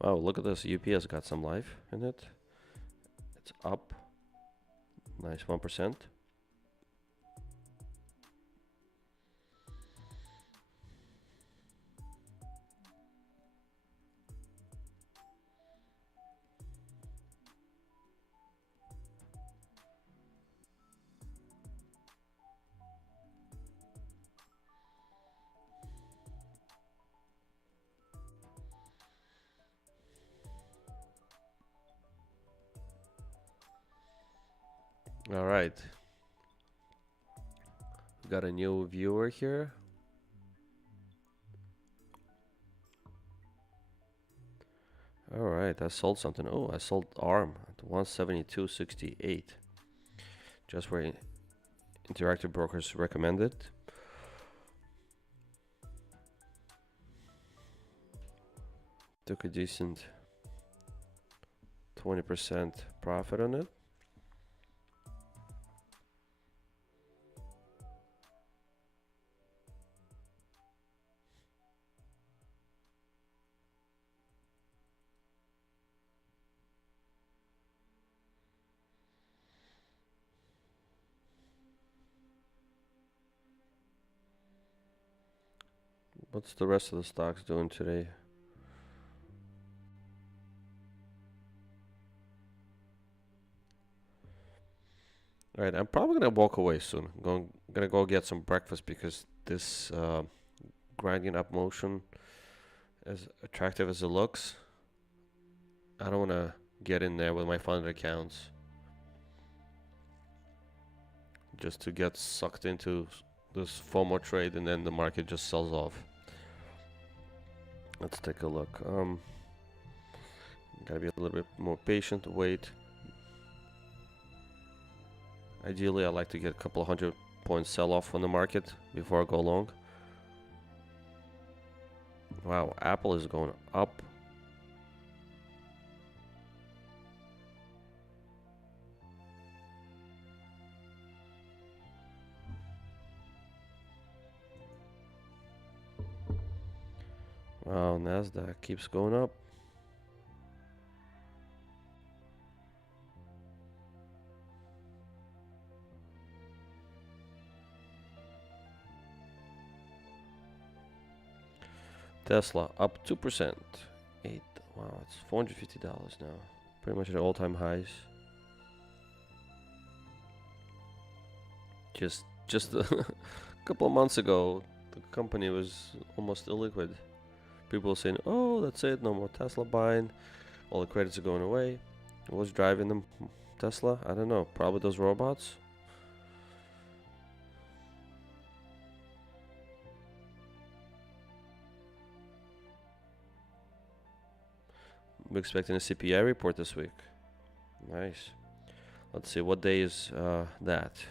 Wow, look at this. UPS got some life in it. It's up. Nice 1%. All right. We got a new viewer here. All right, I sold something. Oh, I sold ARM at 172.68. Just where Interactive Brokers recommended. Took a decent 20% profit on it. What's the rest of the stocks doing today? All right, I'm probably gonna walk away soon. Gonna go get some breakfast because this grinding up motion, as attractive as it looks, I don't wanna get in there with my funded accounts just to get sucked into this FOMO trade and then the market just sells off. Let's take a look. Gotta be a little bit more patient, wait. Ideally, I like to get a couple of 100-point sell-off on the market before I go long. Wow, Apple is going up. Wow, Nasdaq keeps going up. Tesla up 2%. Wow, it's $450 now. Pretty much at all-time highs. Just a couple of months ago, the company was almost illiquid. People were saying, "Oh, that's it, no more Tesla buying. All the credits are going away." What's driving them? Tesla? I don't know. Probably those robots. We're expecting a CPI report this week. Nice. Let's see, what day is that?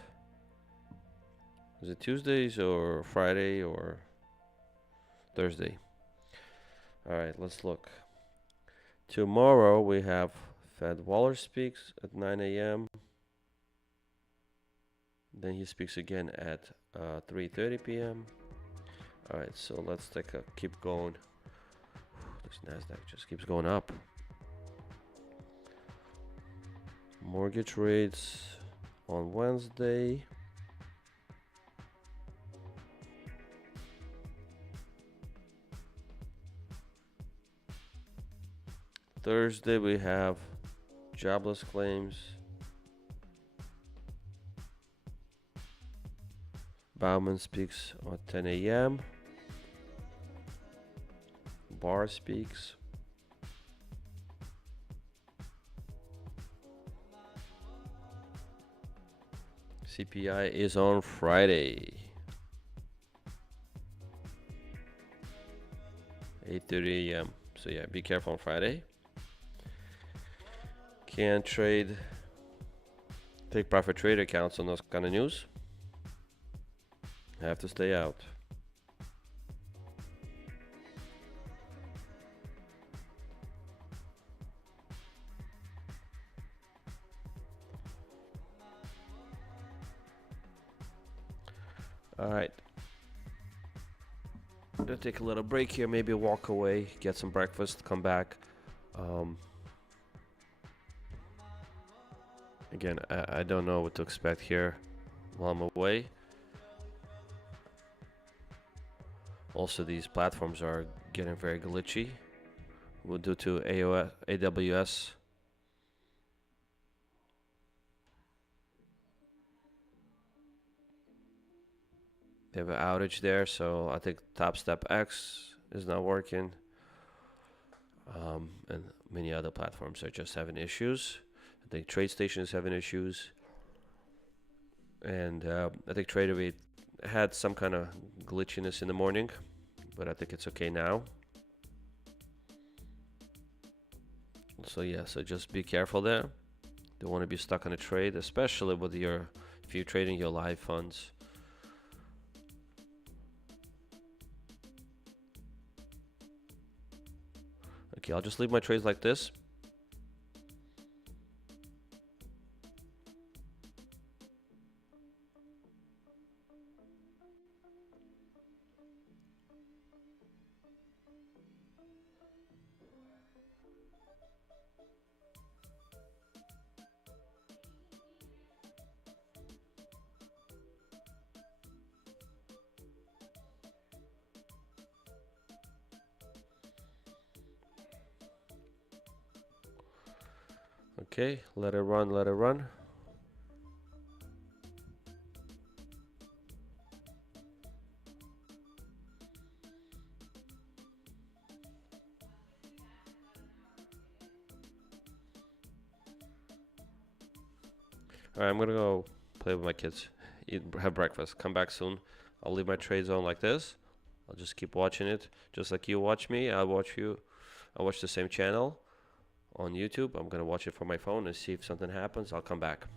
Is it Tuesdays or Friday or Thursday? All right, let's look. Tomorrow we have Fed Waller speaks at 9 a.m. Then he speaks again at 3:30 p.m. All right, so let's keep going. This Nasdaq just keeps going up. Mortgage rates on Wednesday. Thursday we have jobless claims. Bauman speaks at 10 a.m. Barr speaks. CPI is on Friday. 8:30 a.m. So yeah, be careful on Friday. Can't trade. Take profit trader accounts on those kind of news. Have to stay out. All right. I'm gonna take a little break here, maybe walk away, get some breakfast, come back. Again, I don't know what to expect here while I'm away. Also, these platforms are getting very glitchy. We'll do to AWS. They have an outage there, so I think Topstep X is not working. And many other platforms are just having issues. I think TradeStation is having issues. And I think TradeAway had some kind of glitchiness in the morning, but I think it's okay now. So yeah, so just be careful there. Don't want to be stuck on a trade, especially with if you're trading your live funds. Okay, I'll just leave my trades like this. Okay, let it run, let it run. Alright, I'm gonna go play with my kids, have breakfast, come back soon. I'll leave my trade zone like this. I'll just keep watching it, just like you watch me. I'll watch you. I watch the same channel on YouTube. I'm gonna watch it from my phone and see if something happens. I'll come back.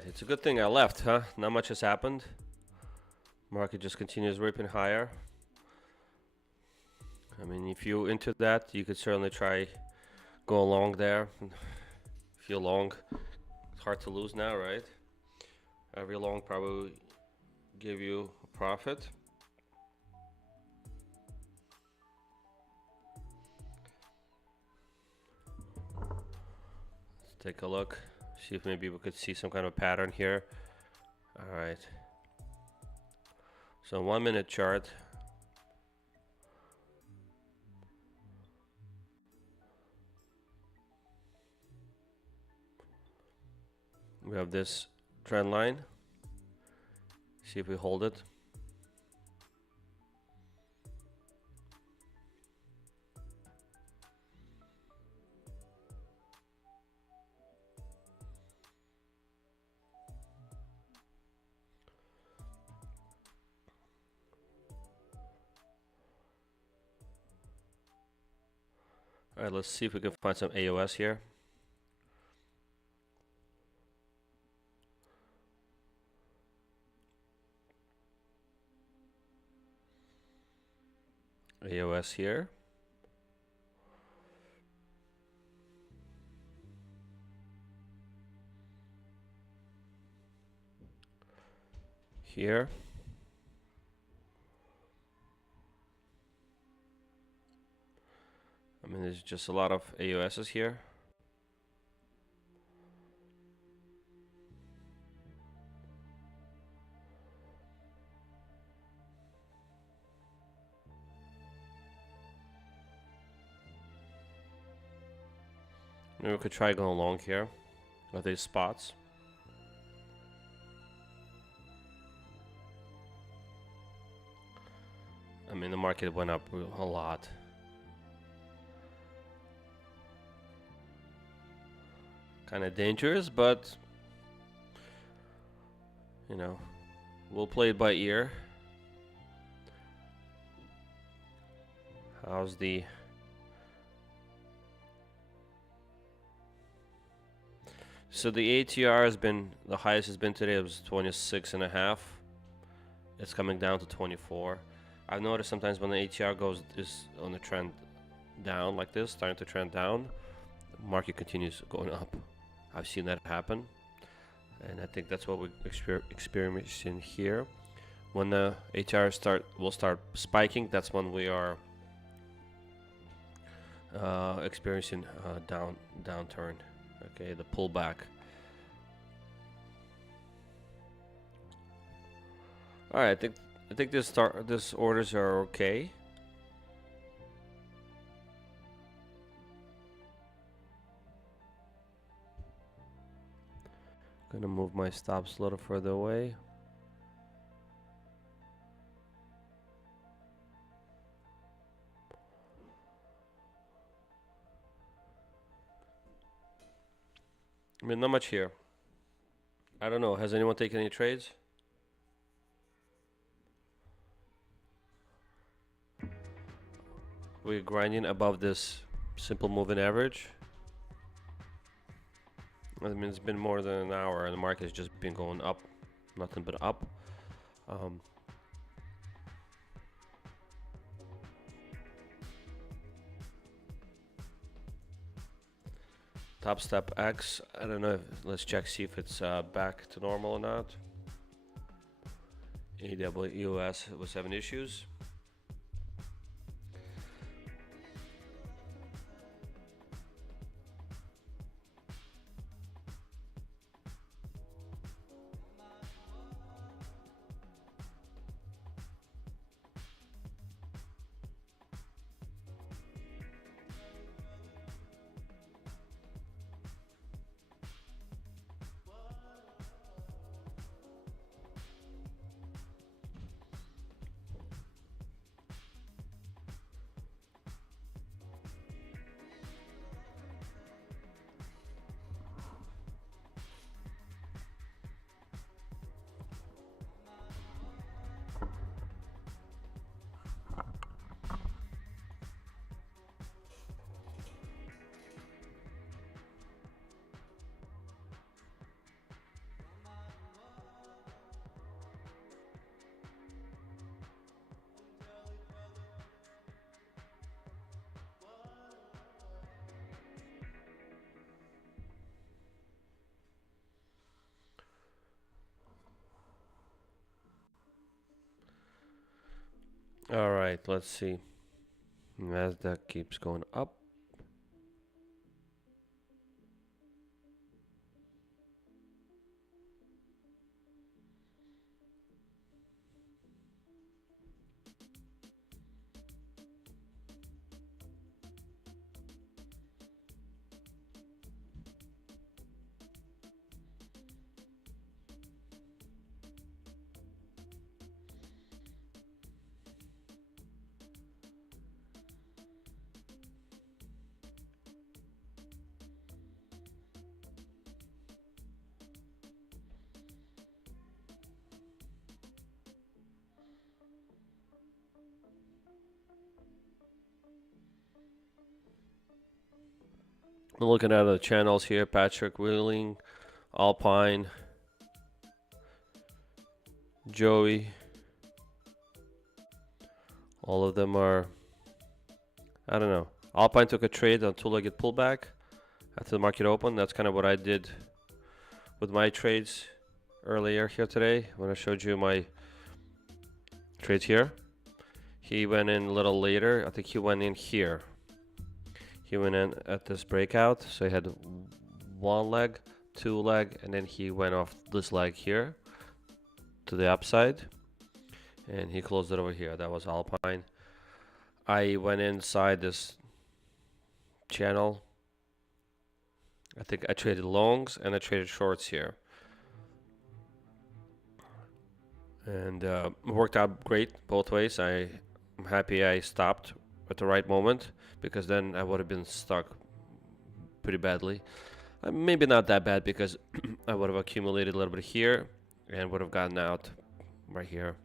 right, it's a good thing I left, huh? Not much has happened. Market just continues ripping higher. I mean, if you're into that, you could certainly try go along there. If you're long, it's hard to lose now, right? Every long probably give you a profit. Let's take a look, see if maybe we could see some kind of pattern here. All right. So 1 minute chart. We have this trend line. See if we hold it. All right, let's see if we can find some AOS here. AOS here. Here. I mean, there's just a lot of AOSs here. Maybe we could try going long here with these spots. I mean, the market went up a lot. Kind of dangerous, but you know, we'll play it by ear. How's the So the ATR has been, the highest has been today, it was 26.5. It's coming down to 24. I've noticed sometimes when the ATR is on the trend down like this, starting to trend down, the market continues going up. I've seen that happen, and I think that's what we're experiencing here. When the ATR will start spiking, that's when we are experiencing a downturn. Okay, the pullback. All right, I think this orders are okay. Gonna move my stops a little further away. I mean, not much here. I don't know. Has anyone taken any trades? We're grinding above this simple moving average. I mean, it's been more than an hour and the market has just been going up. Nothing but up. Topstep X, I don't know, let's check, see if it's back to normal or not. AWUS was having issues. All right, let's see. Nasdaq keeps going up. I'm looking at the channels here. Patrick Wheeling, Alpine, Joey. All of them are, I don't know. Alpine took a trade on two-legged pullback after the market opened. That's kind of what I did with my trades earlier here today when I showed you my trades here. He went in a little later. I think he went in here. He went in at this breakout. So he had one leg, two leg, and then he went off this leg here to the upside. And he closed it over here. That was Alpine. I went inside this channel. I think I traded longs and I traded shorts here. And it worked out great both ways. I'm happy I stopped at the right moment, because then I would have been stuck pretty badly. Maybe not that bad, because I would have accumulated a little bit here and would have gotten out right here.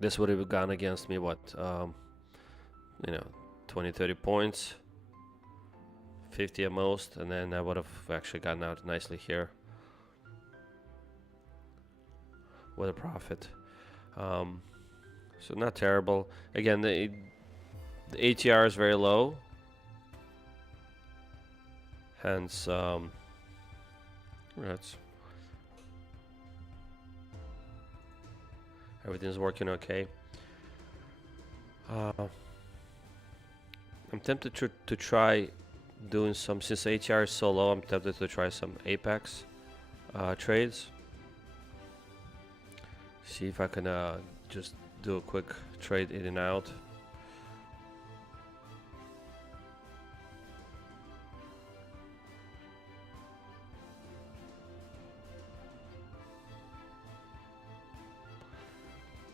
This would have gone against me, what, 20, 30 points, 50 at most, and then I would have actually gotten out nicely here with a profit. So not terrible. Again, the ATR is very low, hence that's everything's working okay. I'm tempted to try doing some, since ATR is so low, I'm tempted to try some Apex trades. See if I can just do a quick trade in and out.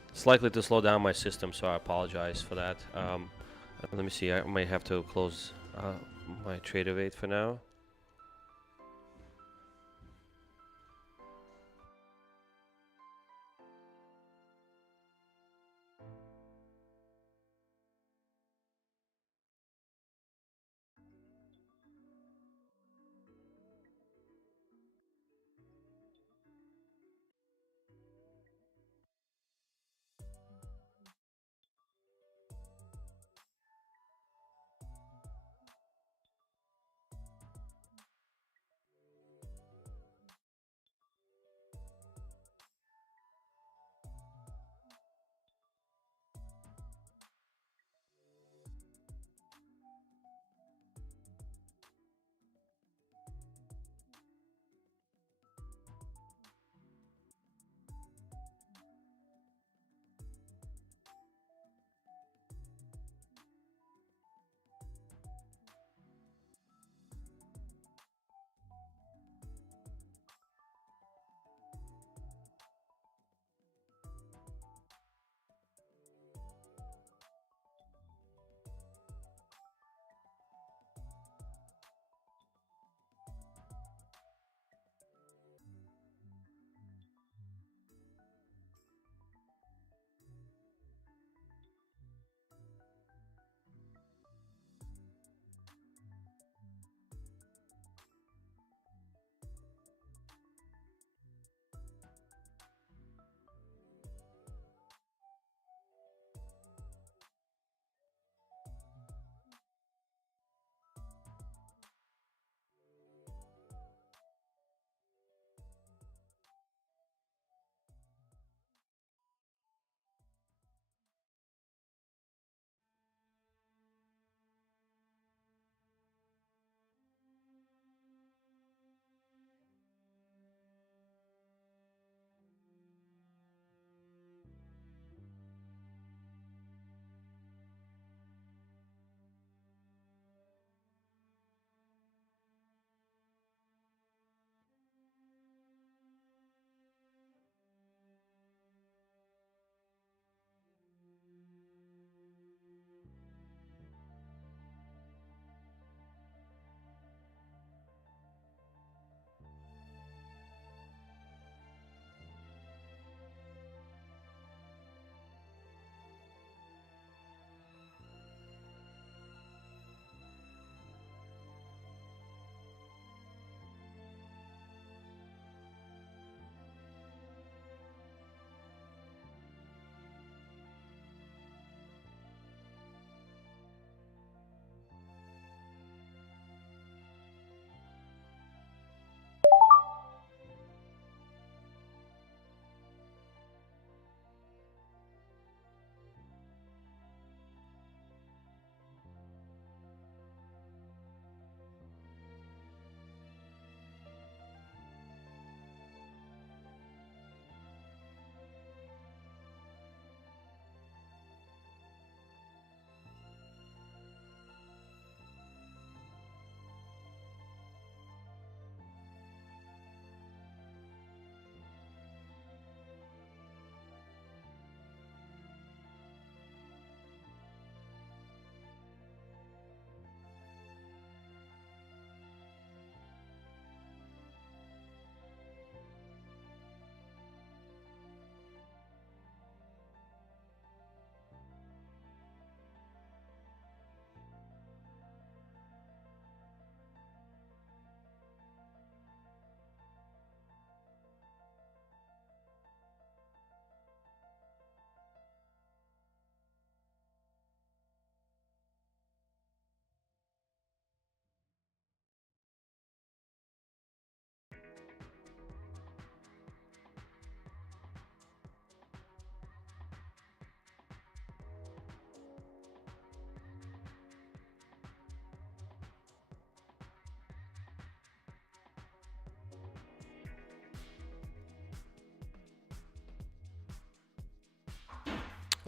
It's likely to slow down my system, so I apologize for that. Let me see, I might have to close my trade of 8 for now.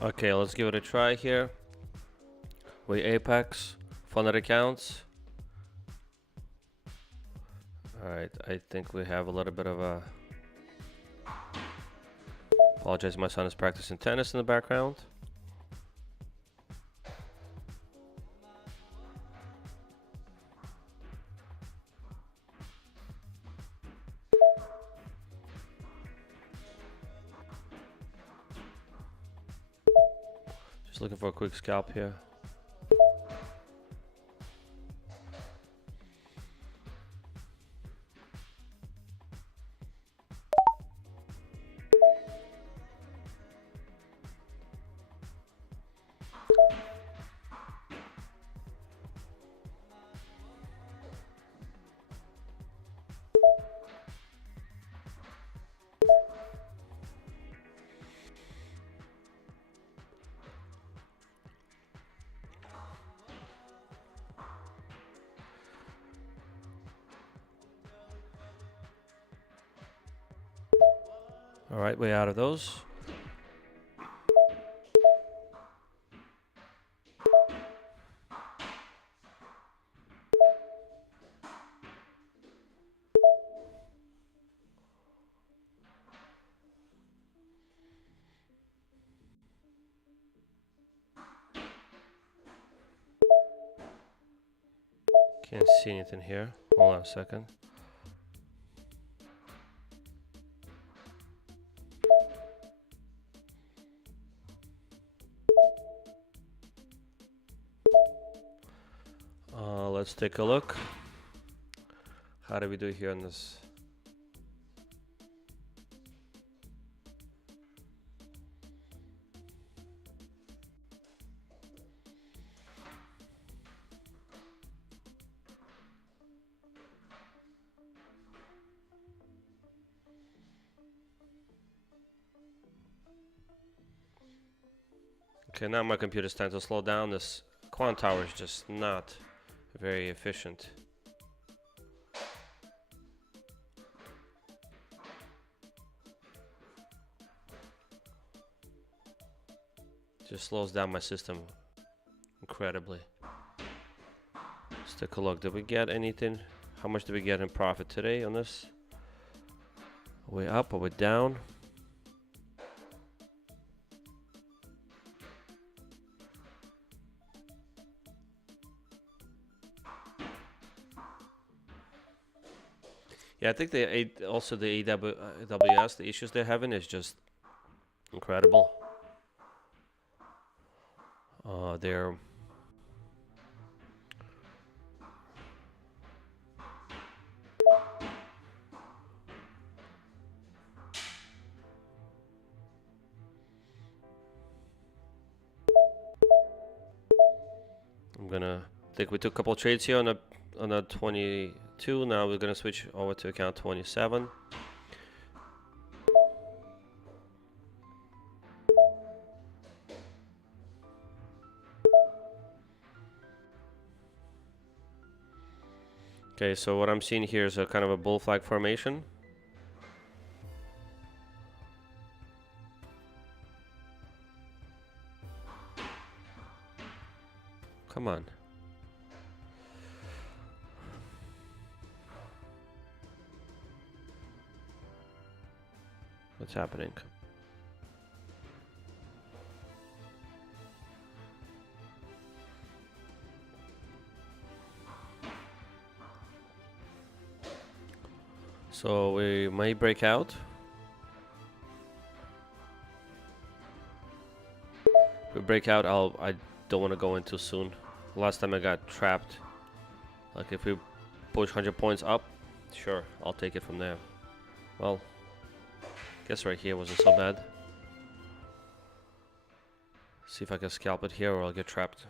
Okay, let's give it a try here. We Apex, funded accounts. Alright, I think we have a little bit of a... Apologize, my son is practicing tennis in the background. Just looking for a quick scalp here. Alright, way out of those. Can't see anything here. Hold on a second. Let's take a look. How do we do here on this? Okay, now my computer's trying to slow down. This quant tower is just not very efficient. Just slows down my system incredibly. Let's take a look. Did we get anything? How much did we get in profit today on this? Are we up? Are we down? Yeah, I think also the AWS, the issues they're having is just incredible. They're I think we took a couple trades here on a 22. Now we're gonna switch over to account 27. Okay, so what I'm seeing here is a kind of a bull flag formation. Come on. What's happening? So we may break out. If we break out, I don't want to go in too soon. Last time I got trapped. Like if we push 100 points up, sure, I'll take it from there. Well, guess right here wasn't so bad. See if I can scalp it here or I'll get trapped.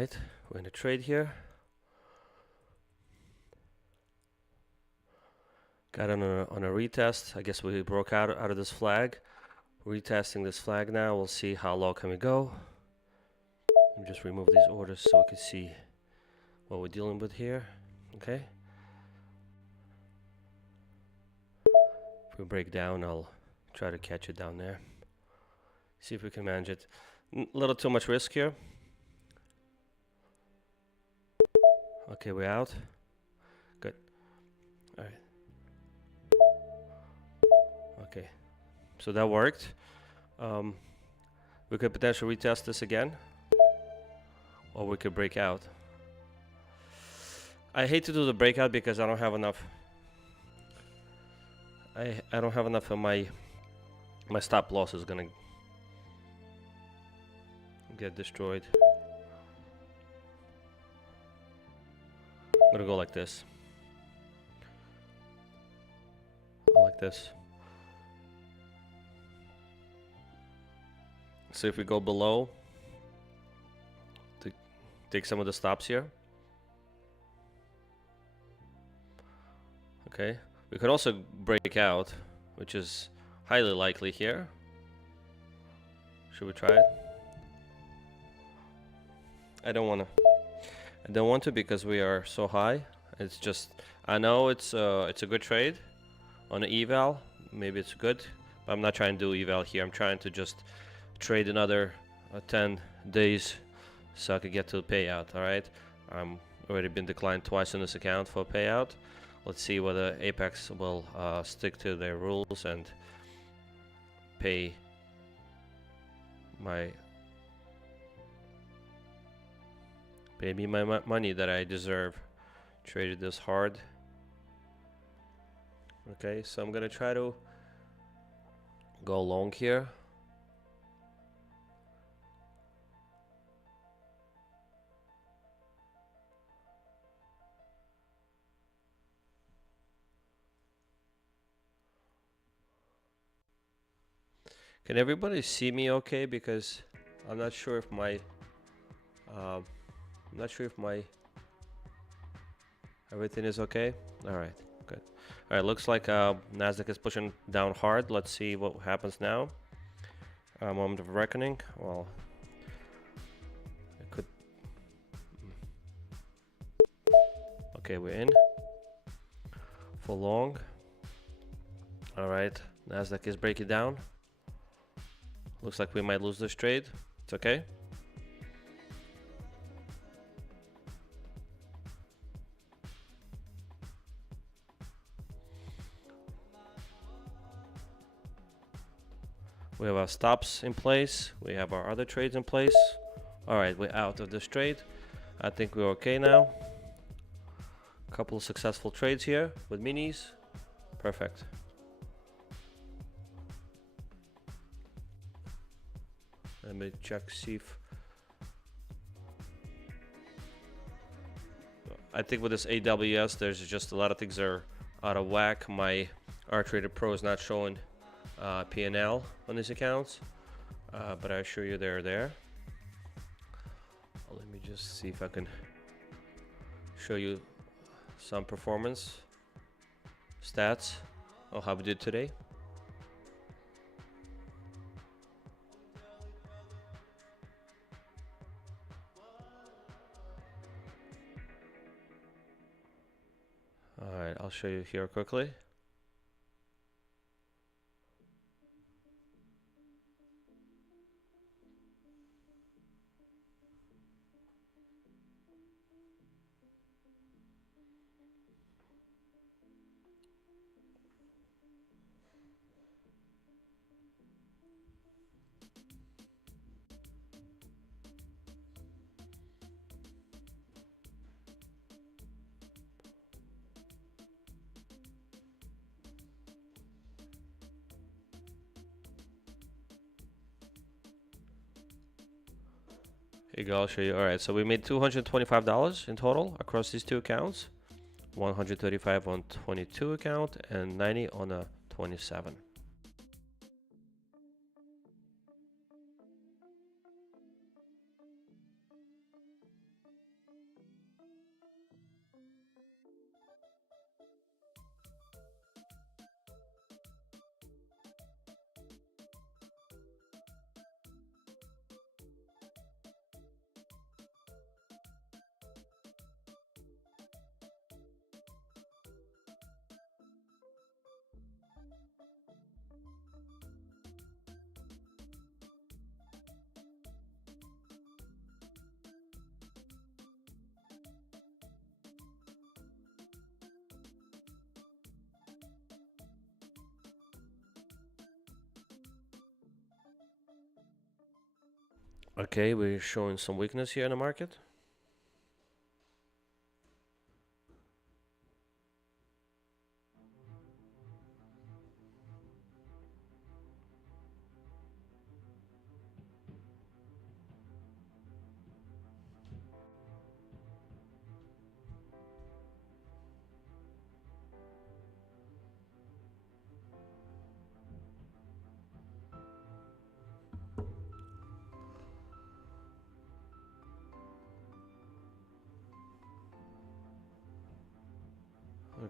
right, we're in a trade here. Got on a retest. I guess we broke out of this flag. Retesting this flag now. We'll see how low can we go. Let me just remove these orders so we can see what we're dealing with here. Okay. If we break down, I'll try to catch it down there. See if we can manage it. A little too much risk here. Okay, we're out. Good. All right. Okay, so that worked. We could potentially retest this again, or we could break out. I hate to do the breakout because I don't have enough. I don't have enough of my stop loss is gonna get destroyed. I'm gonna go like this. Like this. So if we go below, to take some of the stops here. Okay, we could also break out, which is highly likely here. Should we try it? I don't want to because we are so high. It's just, I know it's a good trade on an eval. Maybe it's good, but I'm not trying to do eval here. I'm trying to just trade another 10 days so I could get to the payout. All right, I'm already been declined twice in this account for payout. Let's see whether Apex will stick to their rules and pay me my money that I deserve. Traded this hard. Okay, so I'm gonna try to go long here. Can everybody see me okay? Because I'm not sure if my everything is okay. All right, good. All right, looks like Nasdaq is pushing down hard. Let's see what happens now. Moment of reckoning. Well, it could. Okay, we're in for long. All right, Nasdaq is breaking down. Looks like we might lose this trade. It's okay. We have our stops in place. We have our other trades in place. All right, we're out of this trade. I think we're okay now. A couple of successful trades here with minis. Perfect. Let me check, see if... I think with this AWS, there's just a lot of things are out of whack. My RTrader Pro is not showing P&L on these accounts, but I assure you they're there. Let me just see if I can show you some performance stats of how we did today. Alright, I'll show you here quickly. Here you go, I'll show you. Alright, so we made $225 in total across these two accounts. 135 on 22 account and 90 on a 27. Okay, we're showing some weakness here in the market.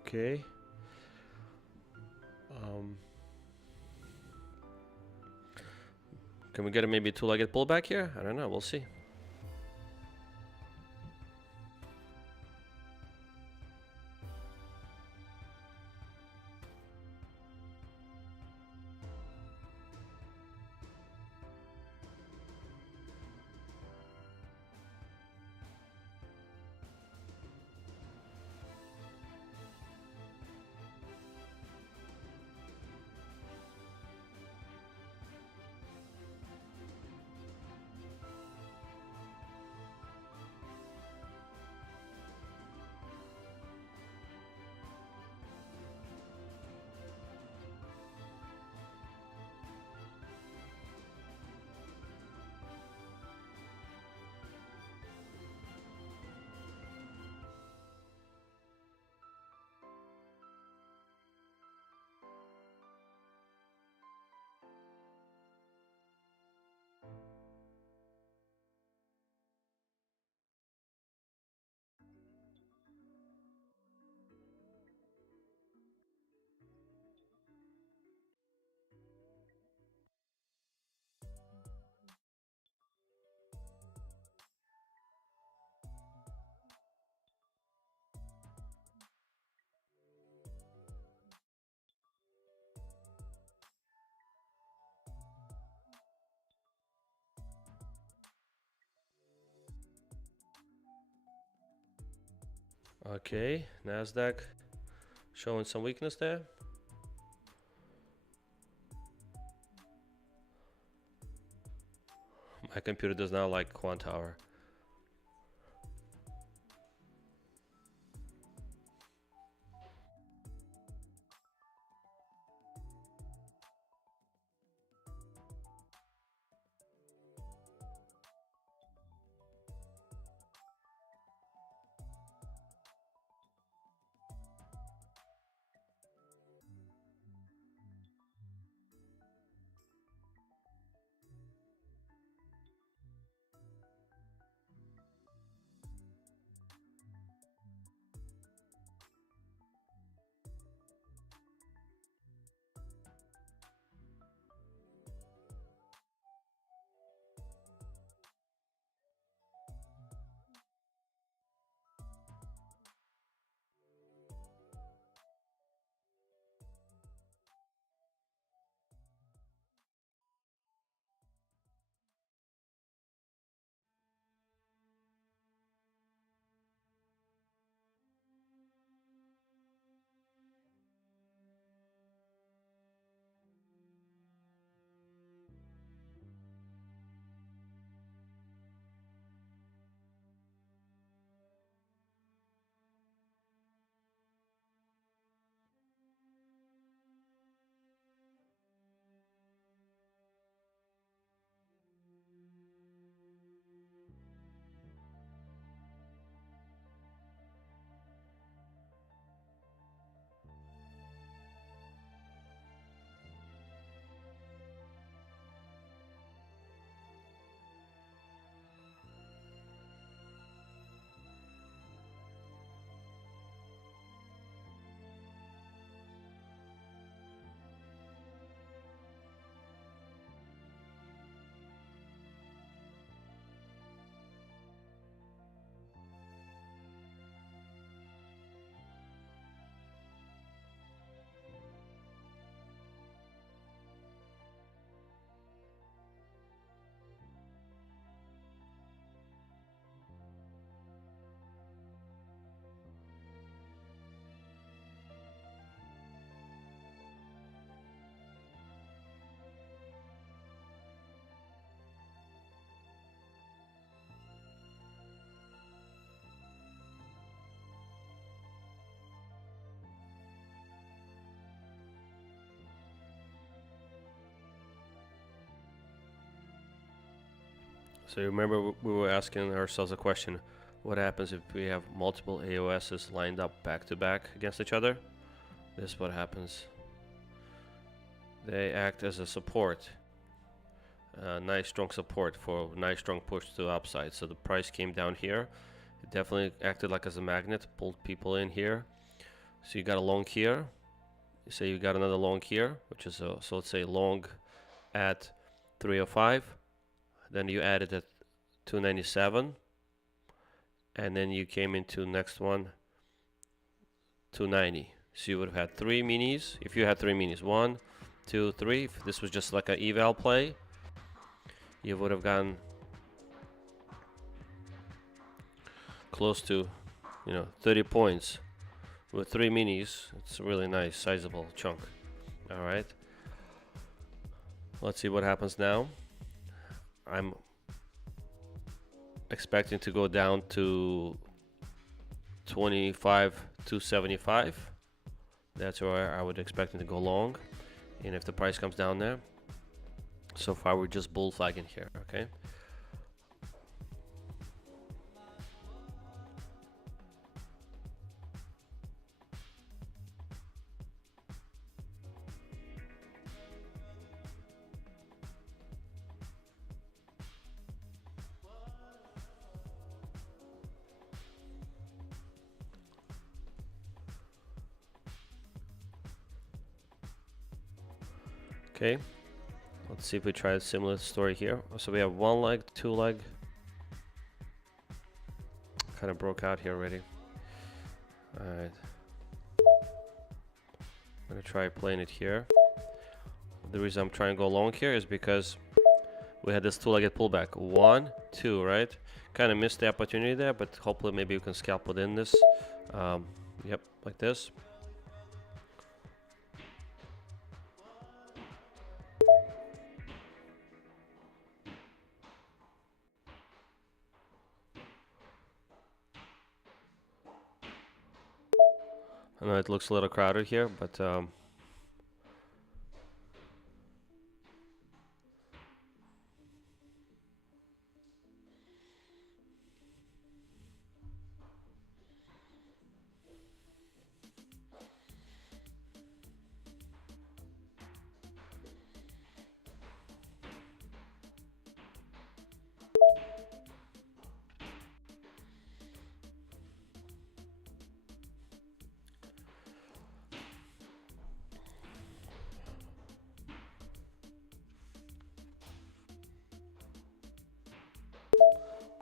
Okay. Can we get a maybe two-legged pullback here? I don't know. We'll see. Okay, Nasdaq showing some weakness there. My computer does not like quant hour. So you remember we were asking ourselves a question: what happens if we have multiple AOSs lined up back to back against each other? This is what happens. They act as a support, nice strong support for nice strong push to the upside. So the price came down here. It definitely acted like as a magnet, pulled people in here. So you got a long here. You say you got another long here, which is so let's say long at 305. Then you added at 297, and then you came into next one 290. So you would have had 3 minis. If you had 3 minis, 1, 2, 3. If this was just like an eval play, you would have gone close to, 30 points with 3 minis. It's a really nice, sizable chunk. All right. Let's see what happens now. I'm expecting to go down to 25,275. That's where I would expect it to go long. And if the price comes down there, so far we're just bull flagging here, okay? Okay, let's see if we try a similar story here. So we have 1 leg, 2 leg. Kind of broke out here already. Alright. I'm gonna try playing it here. The reason I'm trying to go long here is because we had this 2-legged pullback. 1, 2, right? Kind of missed the opportunity there, but hopefully maybe we can scalp within this. Yep, like this. I know it looks a little crowded here, but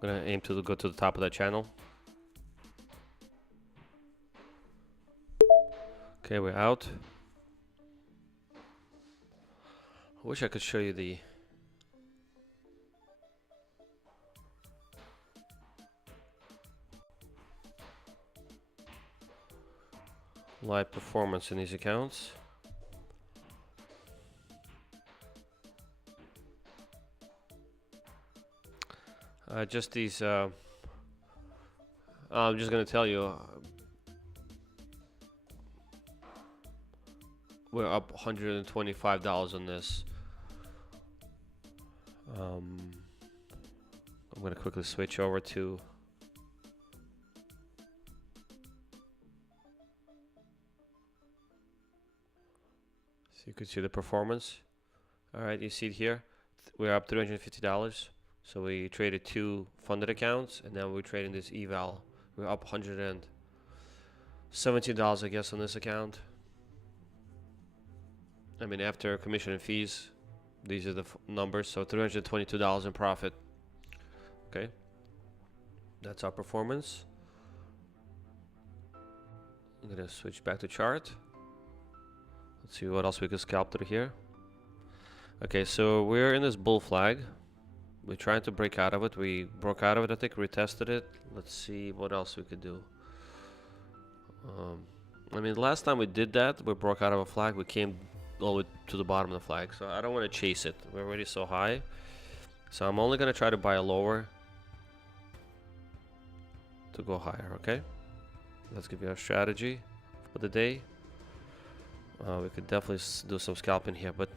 I'm gonna aim to go to the top of that channel. Okay, we're out. I wish I could show you the live performance in these accounts. Just these, I'm just gonna tell you, we're up $125 on this. I'm gonna quickly switch over to so you can see the performance. All right, you see it here. We're up $350. So we traded 2 funded accounts, and then we're trading this eval. We're up $117, I guess, on this account. I mean, after commission and fees, these are the numbers. So $322 in profit. Okay, that's our performance. I'm gonna switch back to chart. Let's see what else we can scalp through here. Okay, so we're in this bull flag. We're trying to break out of it. We broke out of it, I think, retested it. Let's see what else we could do. I mean, the last time we did that, we broke out of a flag, we came all the way to the bottom of the flag. So I don't want to chase it. We're already so high. So I'm only going to try to buy a lower to go higher, okay? Let's give you our strategy for the day. We could definitely do some scalping here, but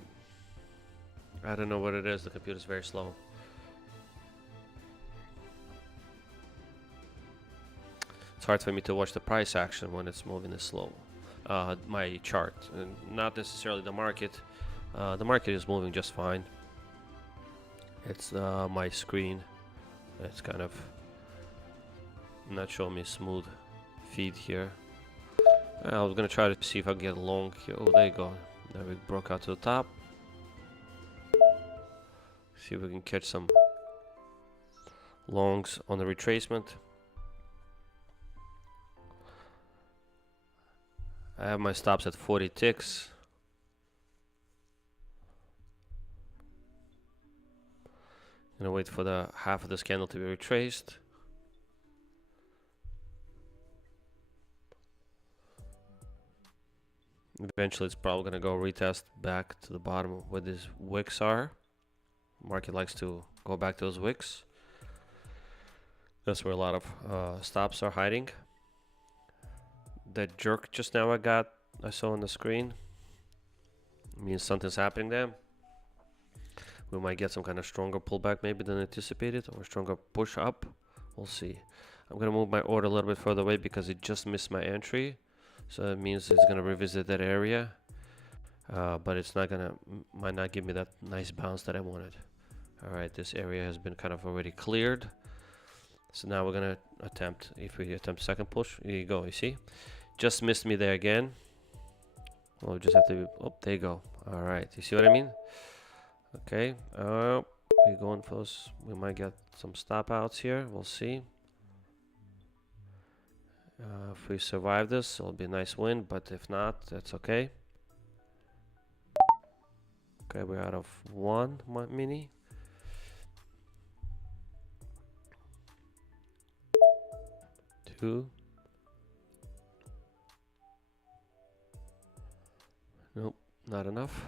I don't know what it is. The computer's very slow. It's hard for me to watch the price action when it's moving this slow. My chart, and not necessarily the market. The market is moving just fine. It's my screen. It's kind of not showing me a smooth feed here. I was gonna try to see if I can get long here. Oh, there you go. There we broke out to the top. See if we can catch some longs on the retracement. I have my stops at 40 ticks. Gonna wait for the half of this candle to be retraced. Eventually it's probably gonna go retest back to the bottom where these wicks are. Market likes to go back to those wicks. That's where a lot of stops are hiding. That jerk just now I saw on the screen, means something's happening there. We might get some kind of stronger pullback maybe than anticipated, or stronger push up. We'll see. I'm gonna move my order a little bit further away because it just missed my entry, so it means it's gonna revisit that area, but it's not gonna, might not give me that nice bounce that I wanted. All right, this area has been kind of already cleared, so now we're gonna attempt, if we attempt second push, here you go, you see, just missed me there again. We'll just have to, oh, there you go. All right, you see what I mean? Okay, we're going for those. We might get some stop outs here. We'll see. If we survive this, it'll be a nice win, but if not, that's okay. Okay, we're out of one mini. Two. Nope, not enough.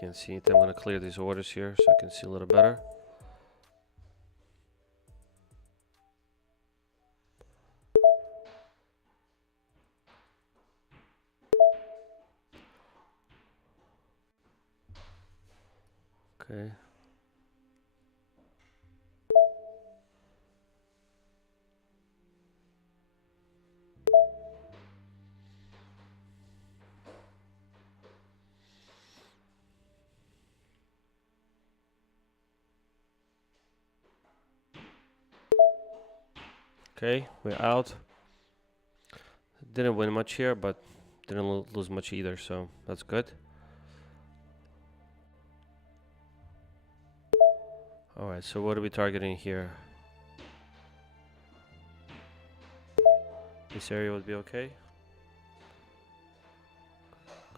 Can't see anything. I'm gonna clear these orders here so I can see a little better. Okay. Okay, we're out. Didn't win much here, but didn't lose much either, so that's good. Alright, so what are we targeting here? This area would be okay.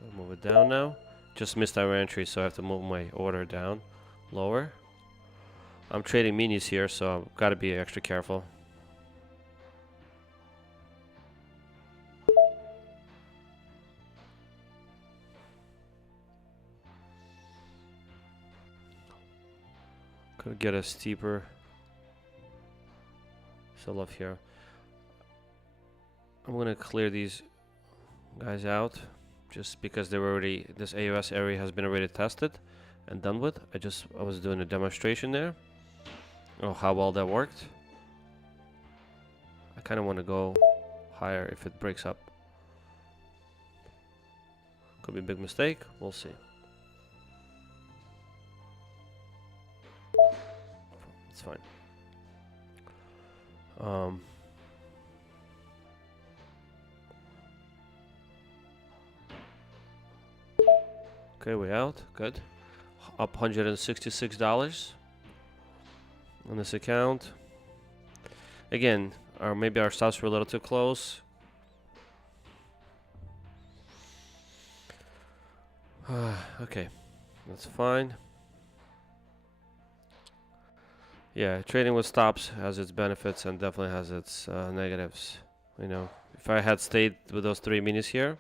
Gonna move it down now. Just missed our entry, so I have to move my order down lower. I'm trading minis here, so I've got to be extra careful. Could get a steeper sell-off here. I'm gonna clear these guys out just because they were already, this AOS area has been already tested and done with. I was doing a demonstration there. Oh, how well that worked. I kind of want to go higher if it breaks up. Could be a big mistake. We'll see. It's fine. Okay, we're out. Good. Up $166 on this account. Again, maybe our stops were a little too close. Okay, that's fine. Yeah, trading with stops has its benefits and definitely has its negatives. You know, if I had stayed with those 3 minis here,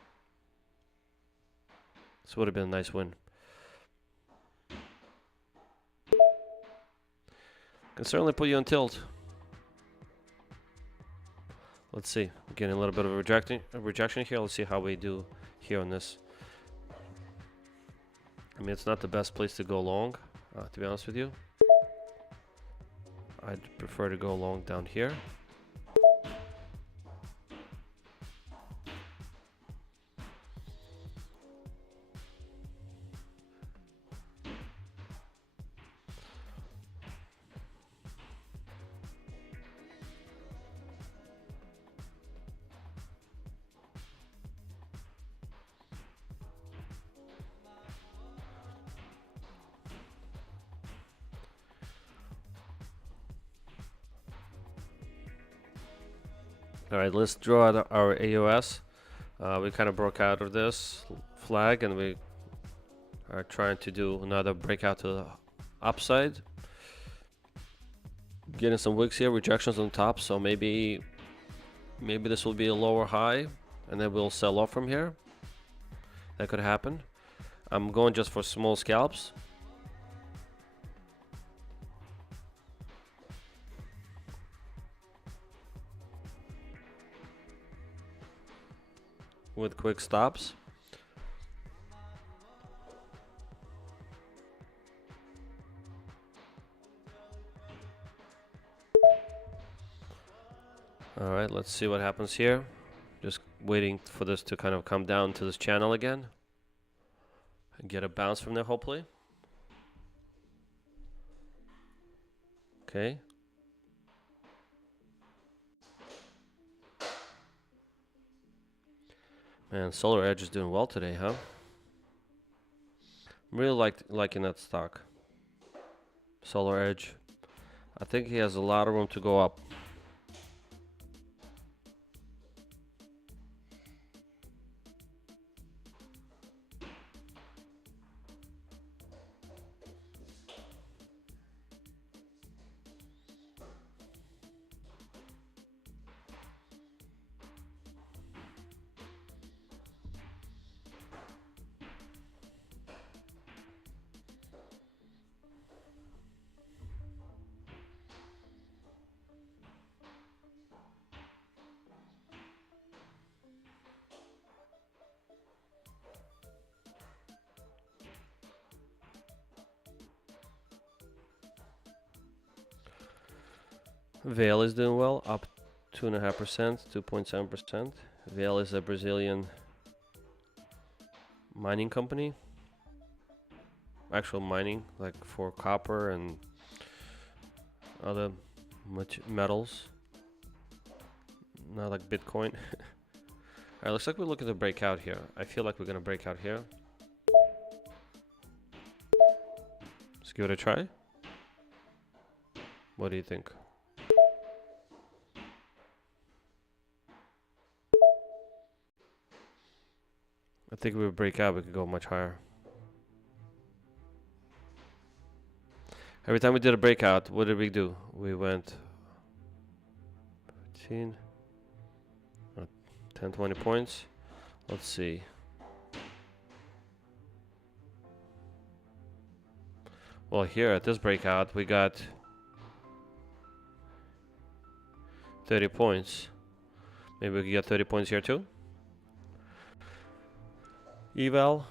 this would have been a nice win. Can certainly put you on tilt. Let's see. We're getting a little bit of a rejection here. Let's see how we do here on this. I mean, it's not the best place to go long, to be honest with you. I'd prefer to go long down here. All right, let's draw out our AOS. We kind of broke out of this flag, and we are trying to do another breakout to the upside. Getting some wicks here, rejections on top, so maybe this will be a lower high, and then we'll sell off from here. That could happen. I'm going just for small scalps. With quick stops. All right, let's see what happens here. Just waiting for this to kind of come down to this channel again and get a bounce from there, hopefully. Okay. Man, Solar Edge is doing well today, huh? I'm really liking that stock. Solar Edge. I think he has a lot of room to go up. Vale is doing well, up 2.5%, 2.7%. Vale is a Brazilian mining company. Actual mining, like for copper and other metals. Not like Bitcoin. Alright, looks like we're looking to break out here. I feel like we're gonna break out here. Let's give it a try. What do you think? I think if we break out, we could go much higher. Every time we did a breakout, what did we do? We went 15, 10, 20 points. Let's see. Well, here at this breakout, we got 30 points. Maybe we could get 30 points here too. Eval.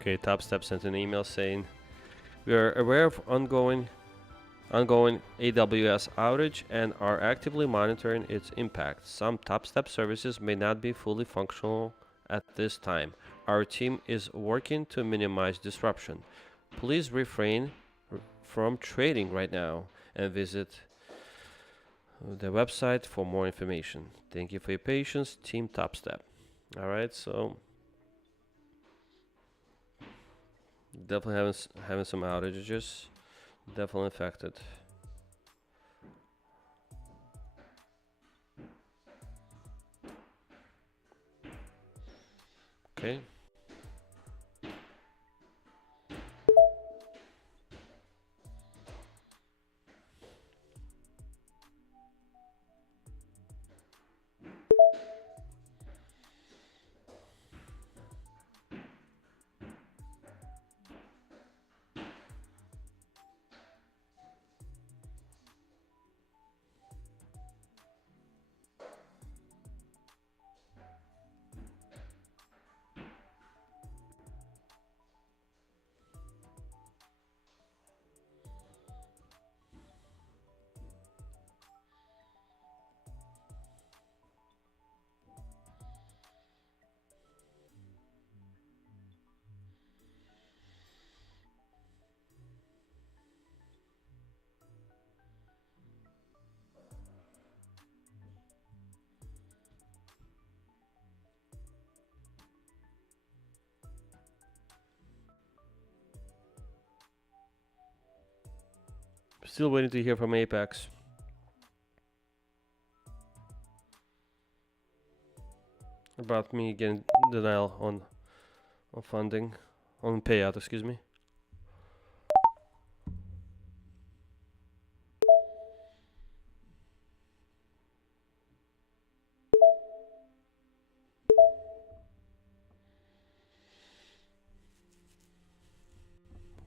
Okay, Topstep sent an email saying, we are aware of ongoing AWS outage and are actively monitoring its impact. Some Topstep services may not be fully functional at this time. Our team is working to minimize disruption. Please refrain from trading right now and visit the website for more information. Thank you for your patience, Team Topstep. All right, so definitely having some outages. Definitely affected. Okay. Still waiting to hear from Apex. About me getting denial on funding, on payout, excuse me.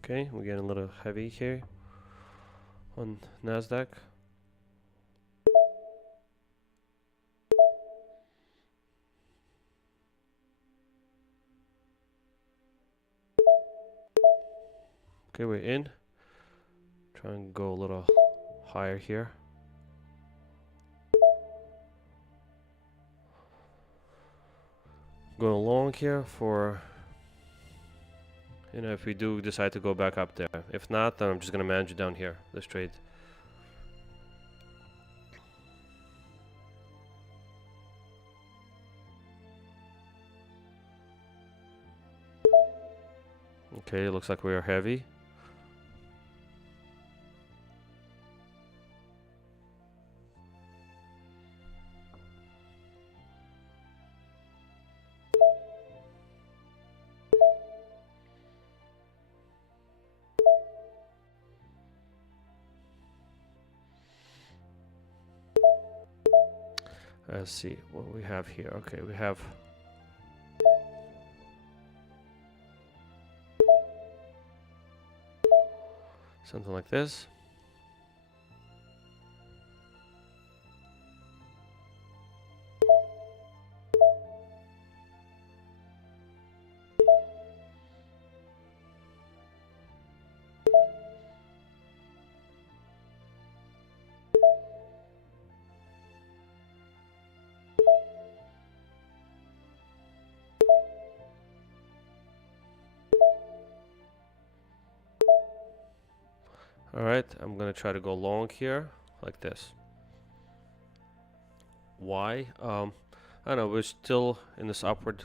Okay, we're getting a little heavy here on NASDAQ. Okay, we're in. Try and go a little higher here. Going long here for, you know, if we do decide to go back up there. If not, then I'm just gonna manage it down here, this trade. Okay, it looks like we are heavy. Let's see what we have here. Okay, we have something like this. Alright, I'm gonna try to go long here, like this. Why? I don't know, we're still in this upward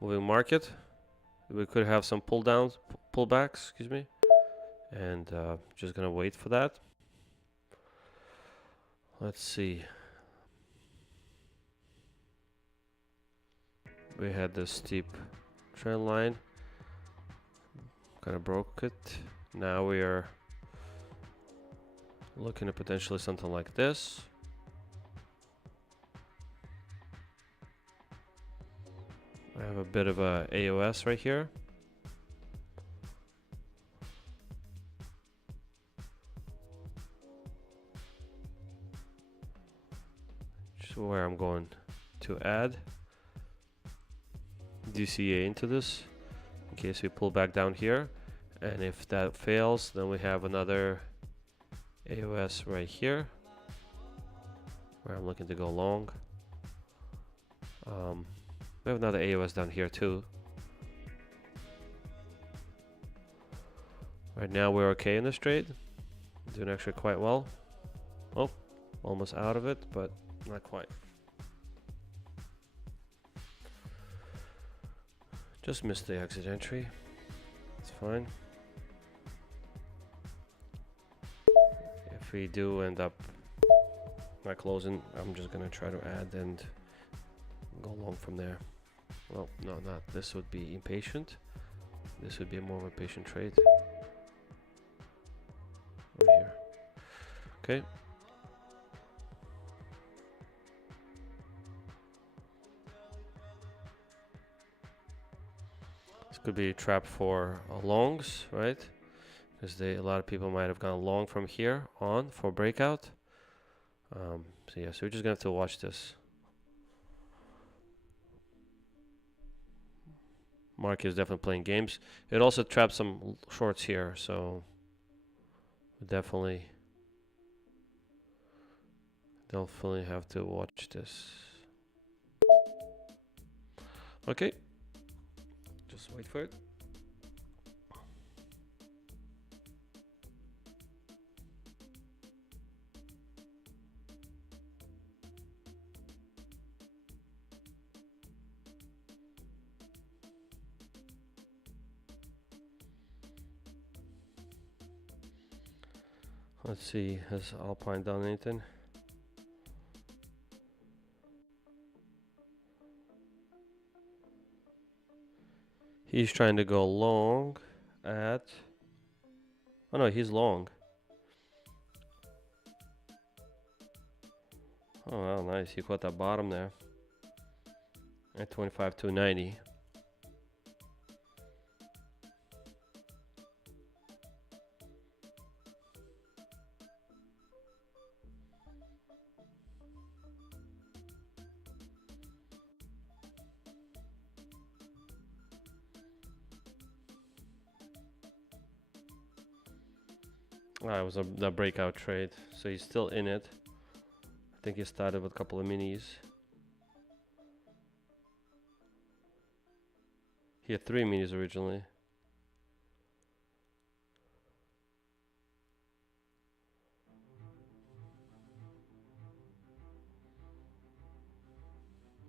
moving market. We could have some pull downs, pullbacks, excuse me. And just gonna wait for that. Let's see. We had this steep trend line. Kind of broke it. Now we are looking at potentially something like this. I have a bit of a AOS right here. Just where I'm going to add DCA into this in case we pull back down here. And if that fails, then we have another AOS right here where I'm looking to go long. We have another AOS down here too. Right now we're okay in this trade. Doing actually quite well. Oh, almost out of it, but not quite. Just missed the exit entry. It's fine. If we do end up not closing, I'm just gonna try to add and go long from there. Well, no, not this would be impatient. This would be more of a patient trade. Right here. Okay. This could be a trap for longs, right? Because a lot of people might have gone long from here on for breakout. So yeah, so we're just gonna have to watch this. Market is definitely playing games. It also traps some shorts here, so definitely have to watch this. Okay, just wait for it. Let's see, has Alpine done anything? He's trying to go long at... Oh no, he's long. Oh wow, nice. He caught that bottom there. At 25,290. Ah, it was the breakout trade, so he's still in it. I think he started with a couple of minis. He had 3 minis originally.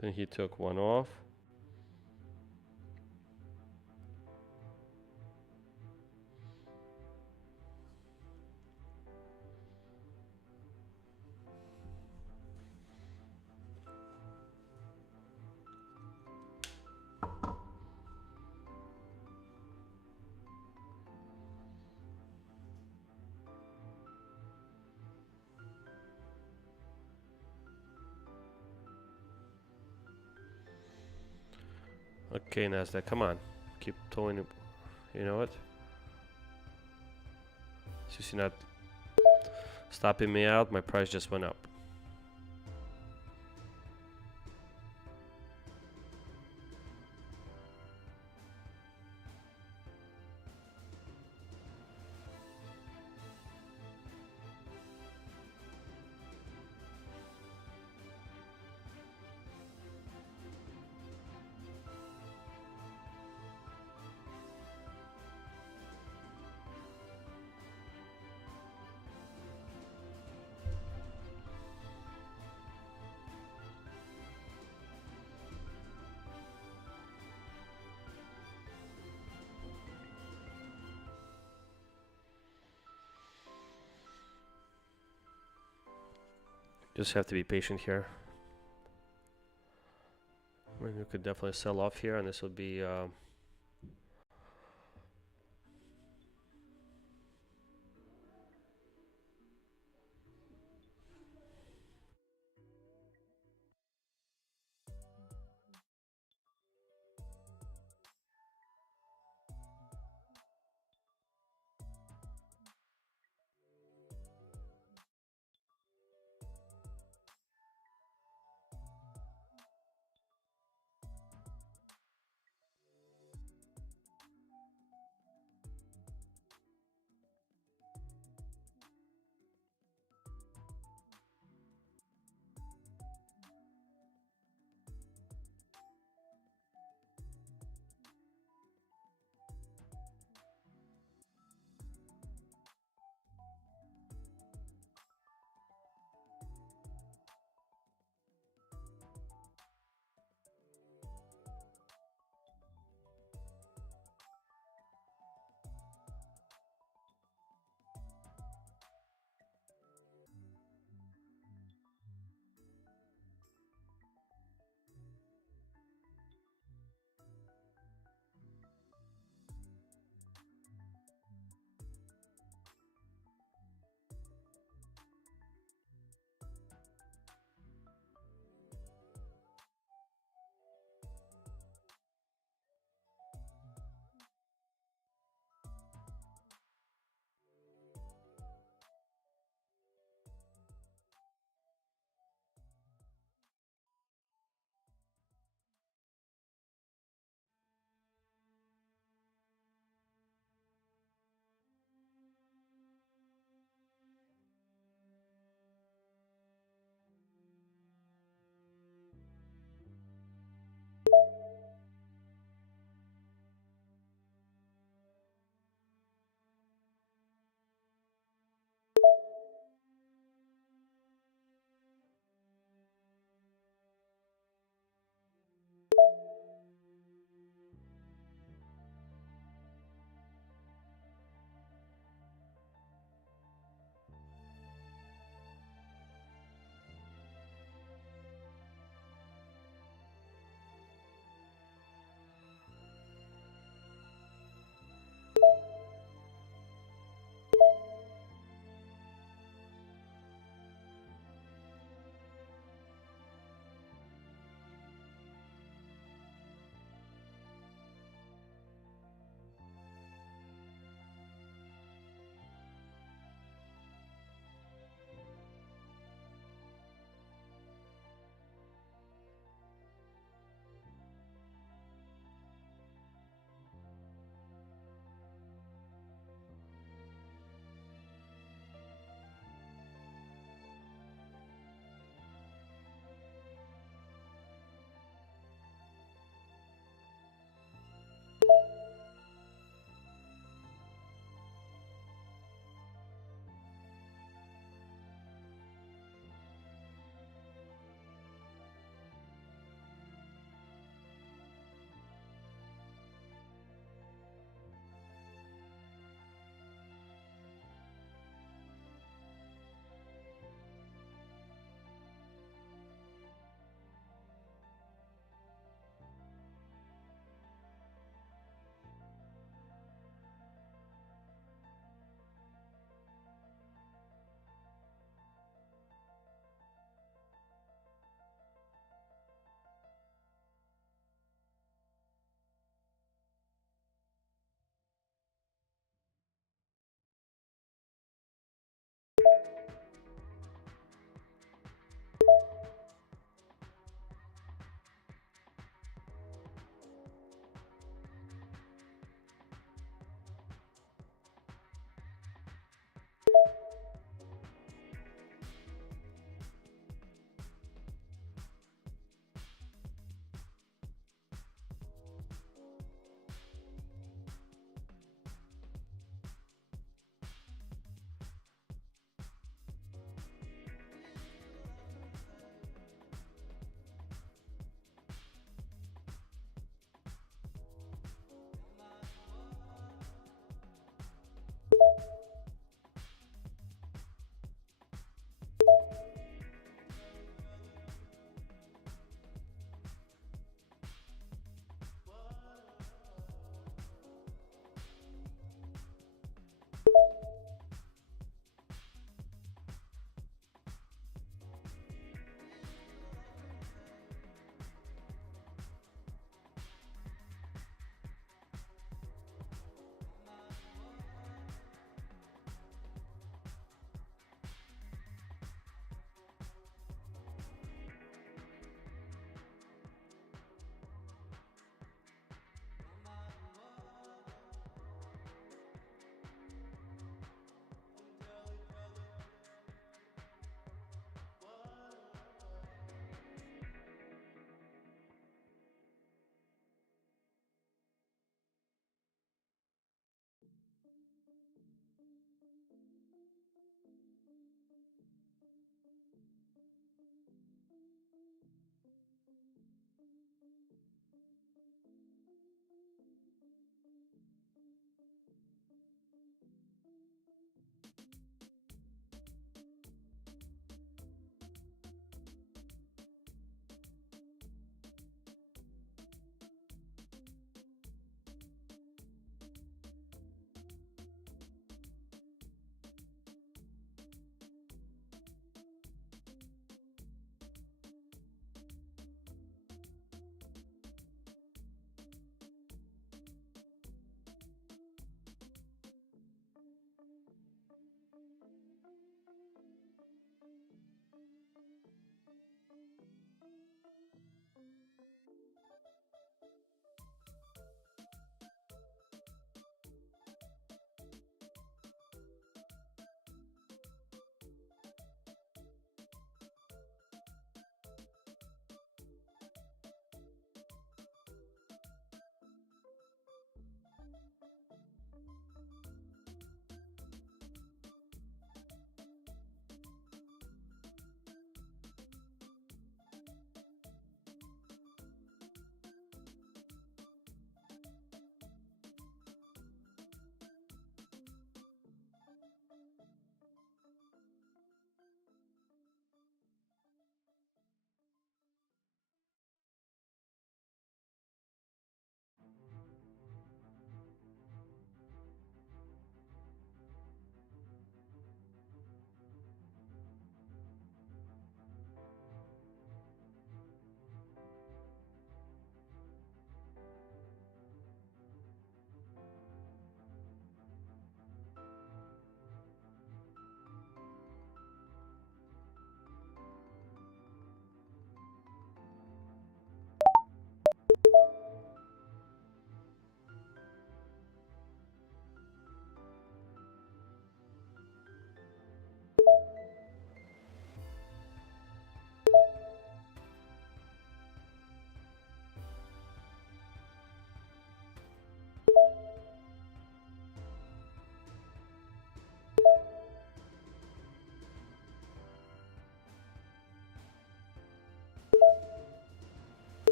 Then he took one off. Okay, Nasdaq, come on. Keep towing it. You know what? Since you're not stopping me out, my price just went up. Just have to be patient here. I mean, we could definitely sell off here, and this would be